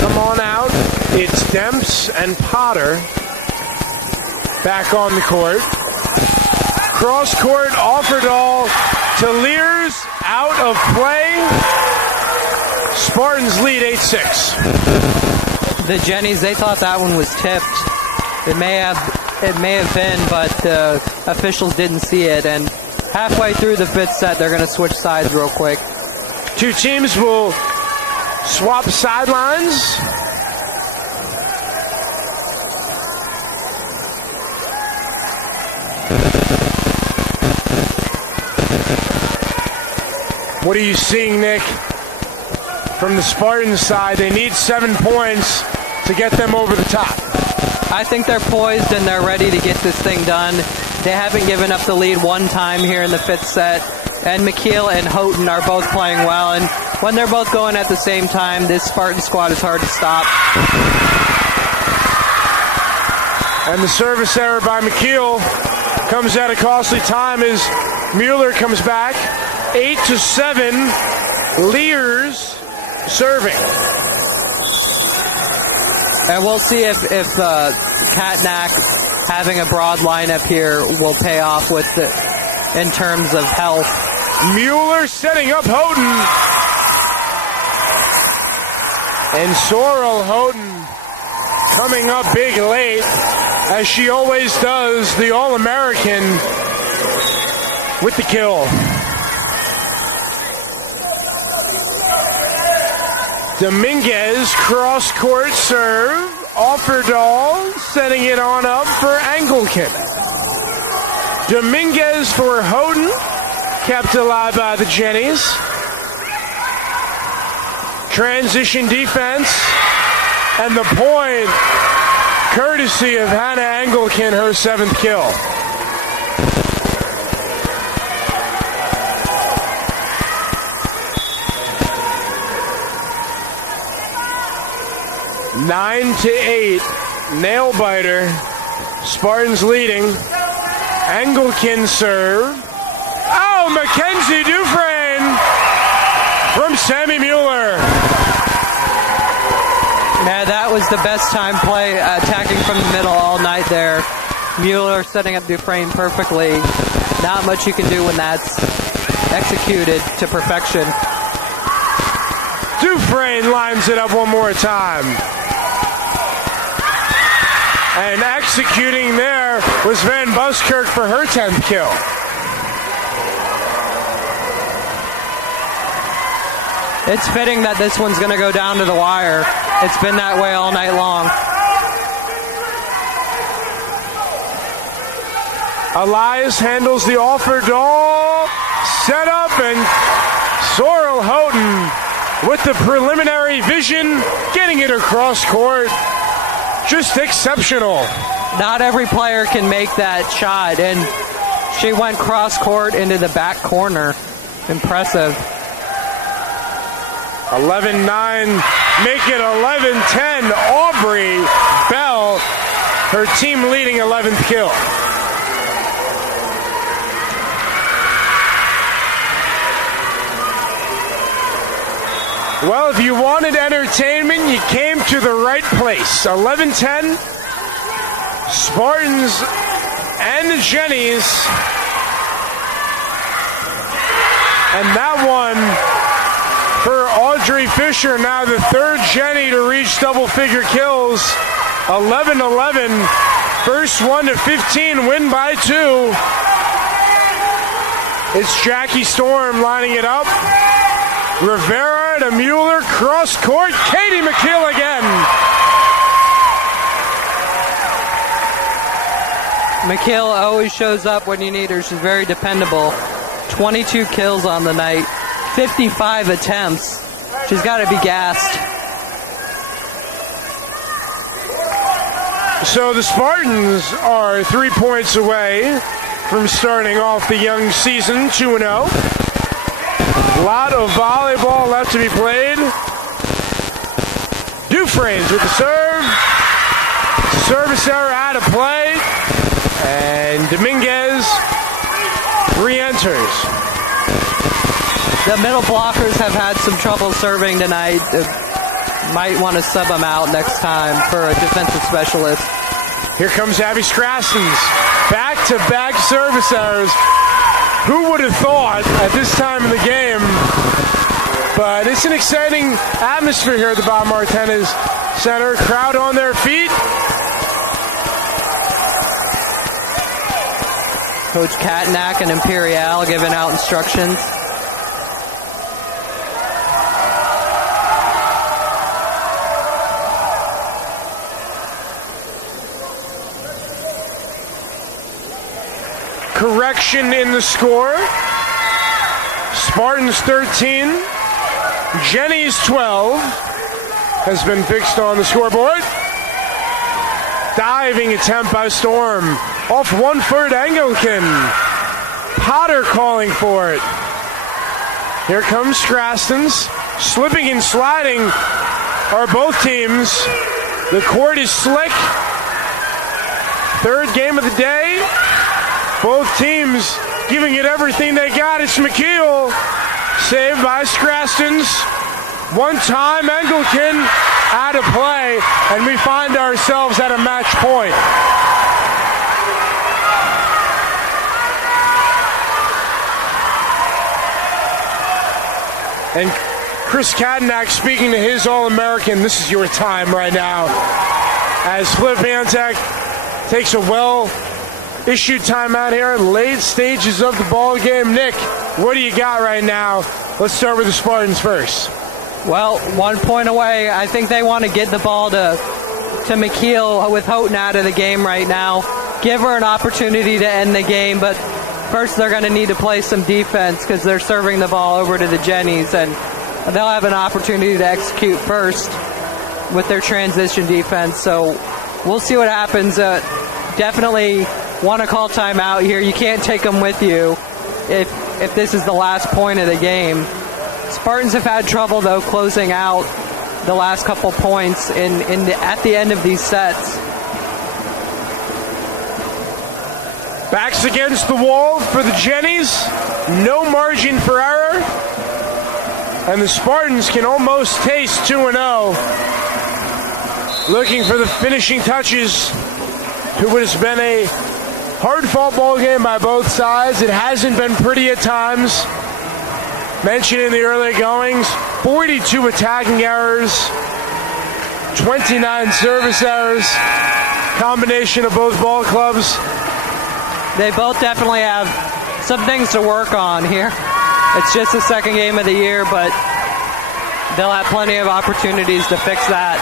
come on out. It's Demps and Potter back on the court. Cross court, Offerdahl to Lears, out of play. Spartans lead 8-6. The Jennies, they thought that one was tipped. It may have been, but officials didn't see it. And halfway through the 5th set, they're going to switch sides real quick. Two teams will swap sidelines. What are you seeing, Nick? From the Spartans side, they need 7 points to get them over the top. I think they're poised and they're ready to get this thing done. They haven't given up the lead one time here in the 5th set. And McKeel and Houghton are both playing well. And when they're both going at the same time, this Spartan squad is hard to stop. And the service error by McKeel comes at a costly time as Mueller comes back. 8-7, Lears serving. And we'll see if Katnack having a broad lineup here will pay off with in terms of health. Mueller setting up Houghton. And Sorrel Houghton coming up big late, as she always does, the All-American with the kill. Dominguez cross-court serve. Offerdahl setting it on up for Engelken. Dominguez for Houghton, kept alive by the Jennies. Transition defense, and the point, courtesy of Hannah Engelken, her 7th kill. Nine to 8, nail biter. Spartans leading. Engelken serve. Oh, Mackenzie Dufresne from Sammy Mueller. Yeah, that was the best time play, attacking from the middle all night there. Mueller setting up Dufresne perfectly. Not much you can do when that's executed to perfection. Dufresne lines it up one more time. And executing there was Van Buskirk for her 10th kill. It's fitting that this one's going to go down to the wire. It's been that way all night long. Elias handles the offered ball, set up, and Sorrel Houghton with the preliminary vision, getting it across court. Just exceptional. Not every player can make that shot, and she went cross court into the back corner. Impressive. 11-9, make it 11-10. Aubrey Bell, her team leading 11th kill. Well, if you wanted entertainment, you came to the right place. 11-10, Spartans and the Jennies. And that one for Audrey Fisher, now the third Jenny to reach double-figure kills. 11-11, first one to 15, win by 2. It's Jackie Storm lining it up. Rivera to Mueller, cross court, Katie McKeel again. McKeel always shows up when you need her. She's very dependable. 22 kills on the night, 55 attempts. She's got to be gassed. So the Spartans are 3 points away from starting off the young season 2-0. A lot of volleyball left to be played. Dufresne with the serve. Service error out of play. And Dominguez re-enters. The middle blockers have had some trouble serving tonight. Might want to sub them out next time for a defensive specialist. Here comes Abby Strassens. Back-to-back service errors. Who would have thought at this time in the game? But it's an exciting atmosphere here at the Bob Martinez Center. Crowd on their feet. Coach Katnack and Imperial giving out instructions. Correction in the score. Spartans 13, Jenny's 12 has been fixed on the scoreboard. Diving attempt by Storm. Off 1 foot, Anglican. Potter calling for it. Here comes Strassens. Slipping and sliding are both teams. The court is slick. Third game of the day. Both teams giving it everything they got. It's McKeel. Saved by Strassens. One time, Anglican out of play, and we find ourselves at a match point. And Chris Katnack speaking to his All-American, this is your time right now. As Flip Antek takes a well-issued timeout here in late stages of the ball game. Nick, what do you got right now? Let's start with the Spartans first. Well, 1 point away. I think they want to get the ball to McKeel with Houghton out of the game right now. Give her an opportunity to end the game, but first they're going to need to play some defense because they're serving the ball over to the Jennies, and they'll have an opportunity to execute first with their transition defense. So we'll see what happens. Definitely want to call timeout here. You can't take them with you if this is the last point of the game. Spartans have had trouble, though, closing out the last couple points at the end of these sets. Backs against the wall for the Jennies. No margin for error. And the Spartans can almost taste 2-0. looking for the finishing touches to what has been a hard-fought ball game by both sides. It hasn't been pretty at times. Mentioned in the early goings, 42 attacking errors, 29 service errors, combination of both ball clubs. They both definitely have some things to work on here. It's just the second game of the year, but they'll have plenty of opportunities to fix that.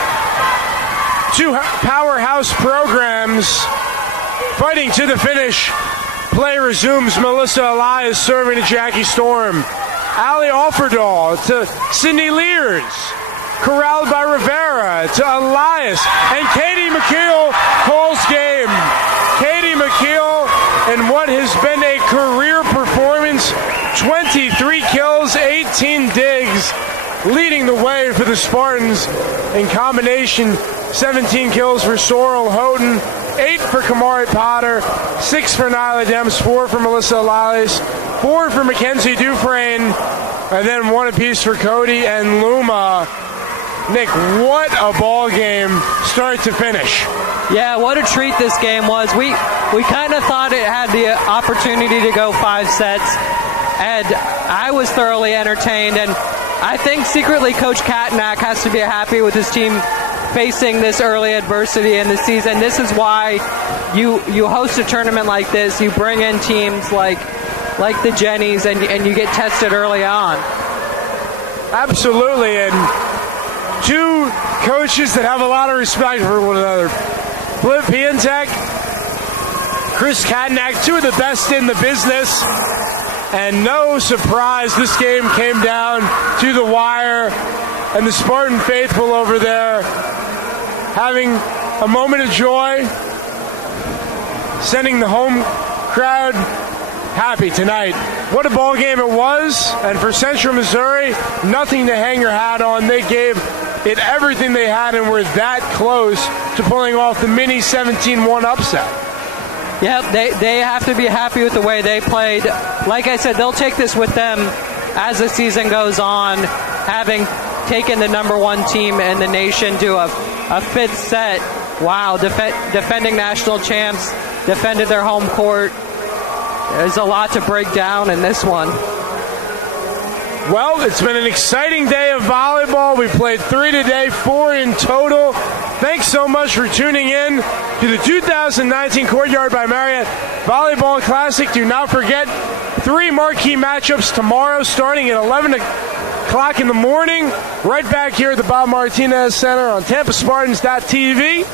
Two powerhouse programs fighting to the finish. Play resumes. Melissa Elias serving to Jackie Storm. Allie Offerdahl to Sydney Lears. Corralled by Rivera to Elias. And Katie McKeel calls game. Katie McKeel in what has been a career performance. 23 kills, 18 digs. Leading the way for the Spartans in combination. 17 kills for Sorrel Houghton, 8 for Kamari Potter, 6 for Nyla Dems, 4 for Melissa Elias, 4 for Mackenzie Dufresne, and then 1 apiece for Cody and Luma. Nick, what a ball game, start to finish. Yeah, what a treat this game was. We kind of thought it had the opportunity to go 5 sets, and I was thoroughly entertained, and I think secretly Coach Katnack has to be happy with his team facing this early adversity in the season. This is why you host a tournament like this. You bring in teams like the Jennies, and you get tested early on. Absolutely, and two coaches that have a lot of respect for one another. Flip Piantek, Chris Katnack, two of the best in the business. And no surprise, this game came down to the wire, and the Spartan faithful over there having a moment of joy, sending the home crowd happy tonight. What a ball game it was, and for Central Missouri, nothing to hang your hat on. They gave it everything they had and were that close to pulling off the mini 17-1 upset. Yep, they have to be happy with the way they played. Like I said, they'll take this with them as the season goes on, having taken the #1 team in the nation to a 5th set. Wow, defending national champs, defended their home court. There's a lot to break down in this one. Well, it's been an exciting day of volleyball. We played 3 today, 4 in total. Thanks so much for tuning in to the 2019 Courtyard by Marriott Volleyball Classic. Do not forget 3 marquee matchups tomorrow starting at 11 o'clock in the morning. Right back here at the Bob Martinez Center on TampaSpartans.tv.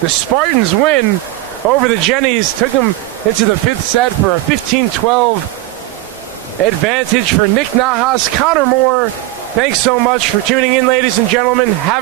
The Spartans win over the Jennies. Took them into the 5th set for a 15-12 advantage for Nick Nahas. Connor Moore, thanks so much for tuning in, ladies and gentlemen. Have a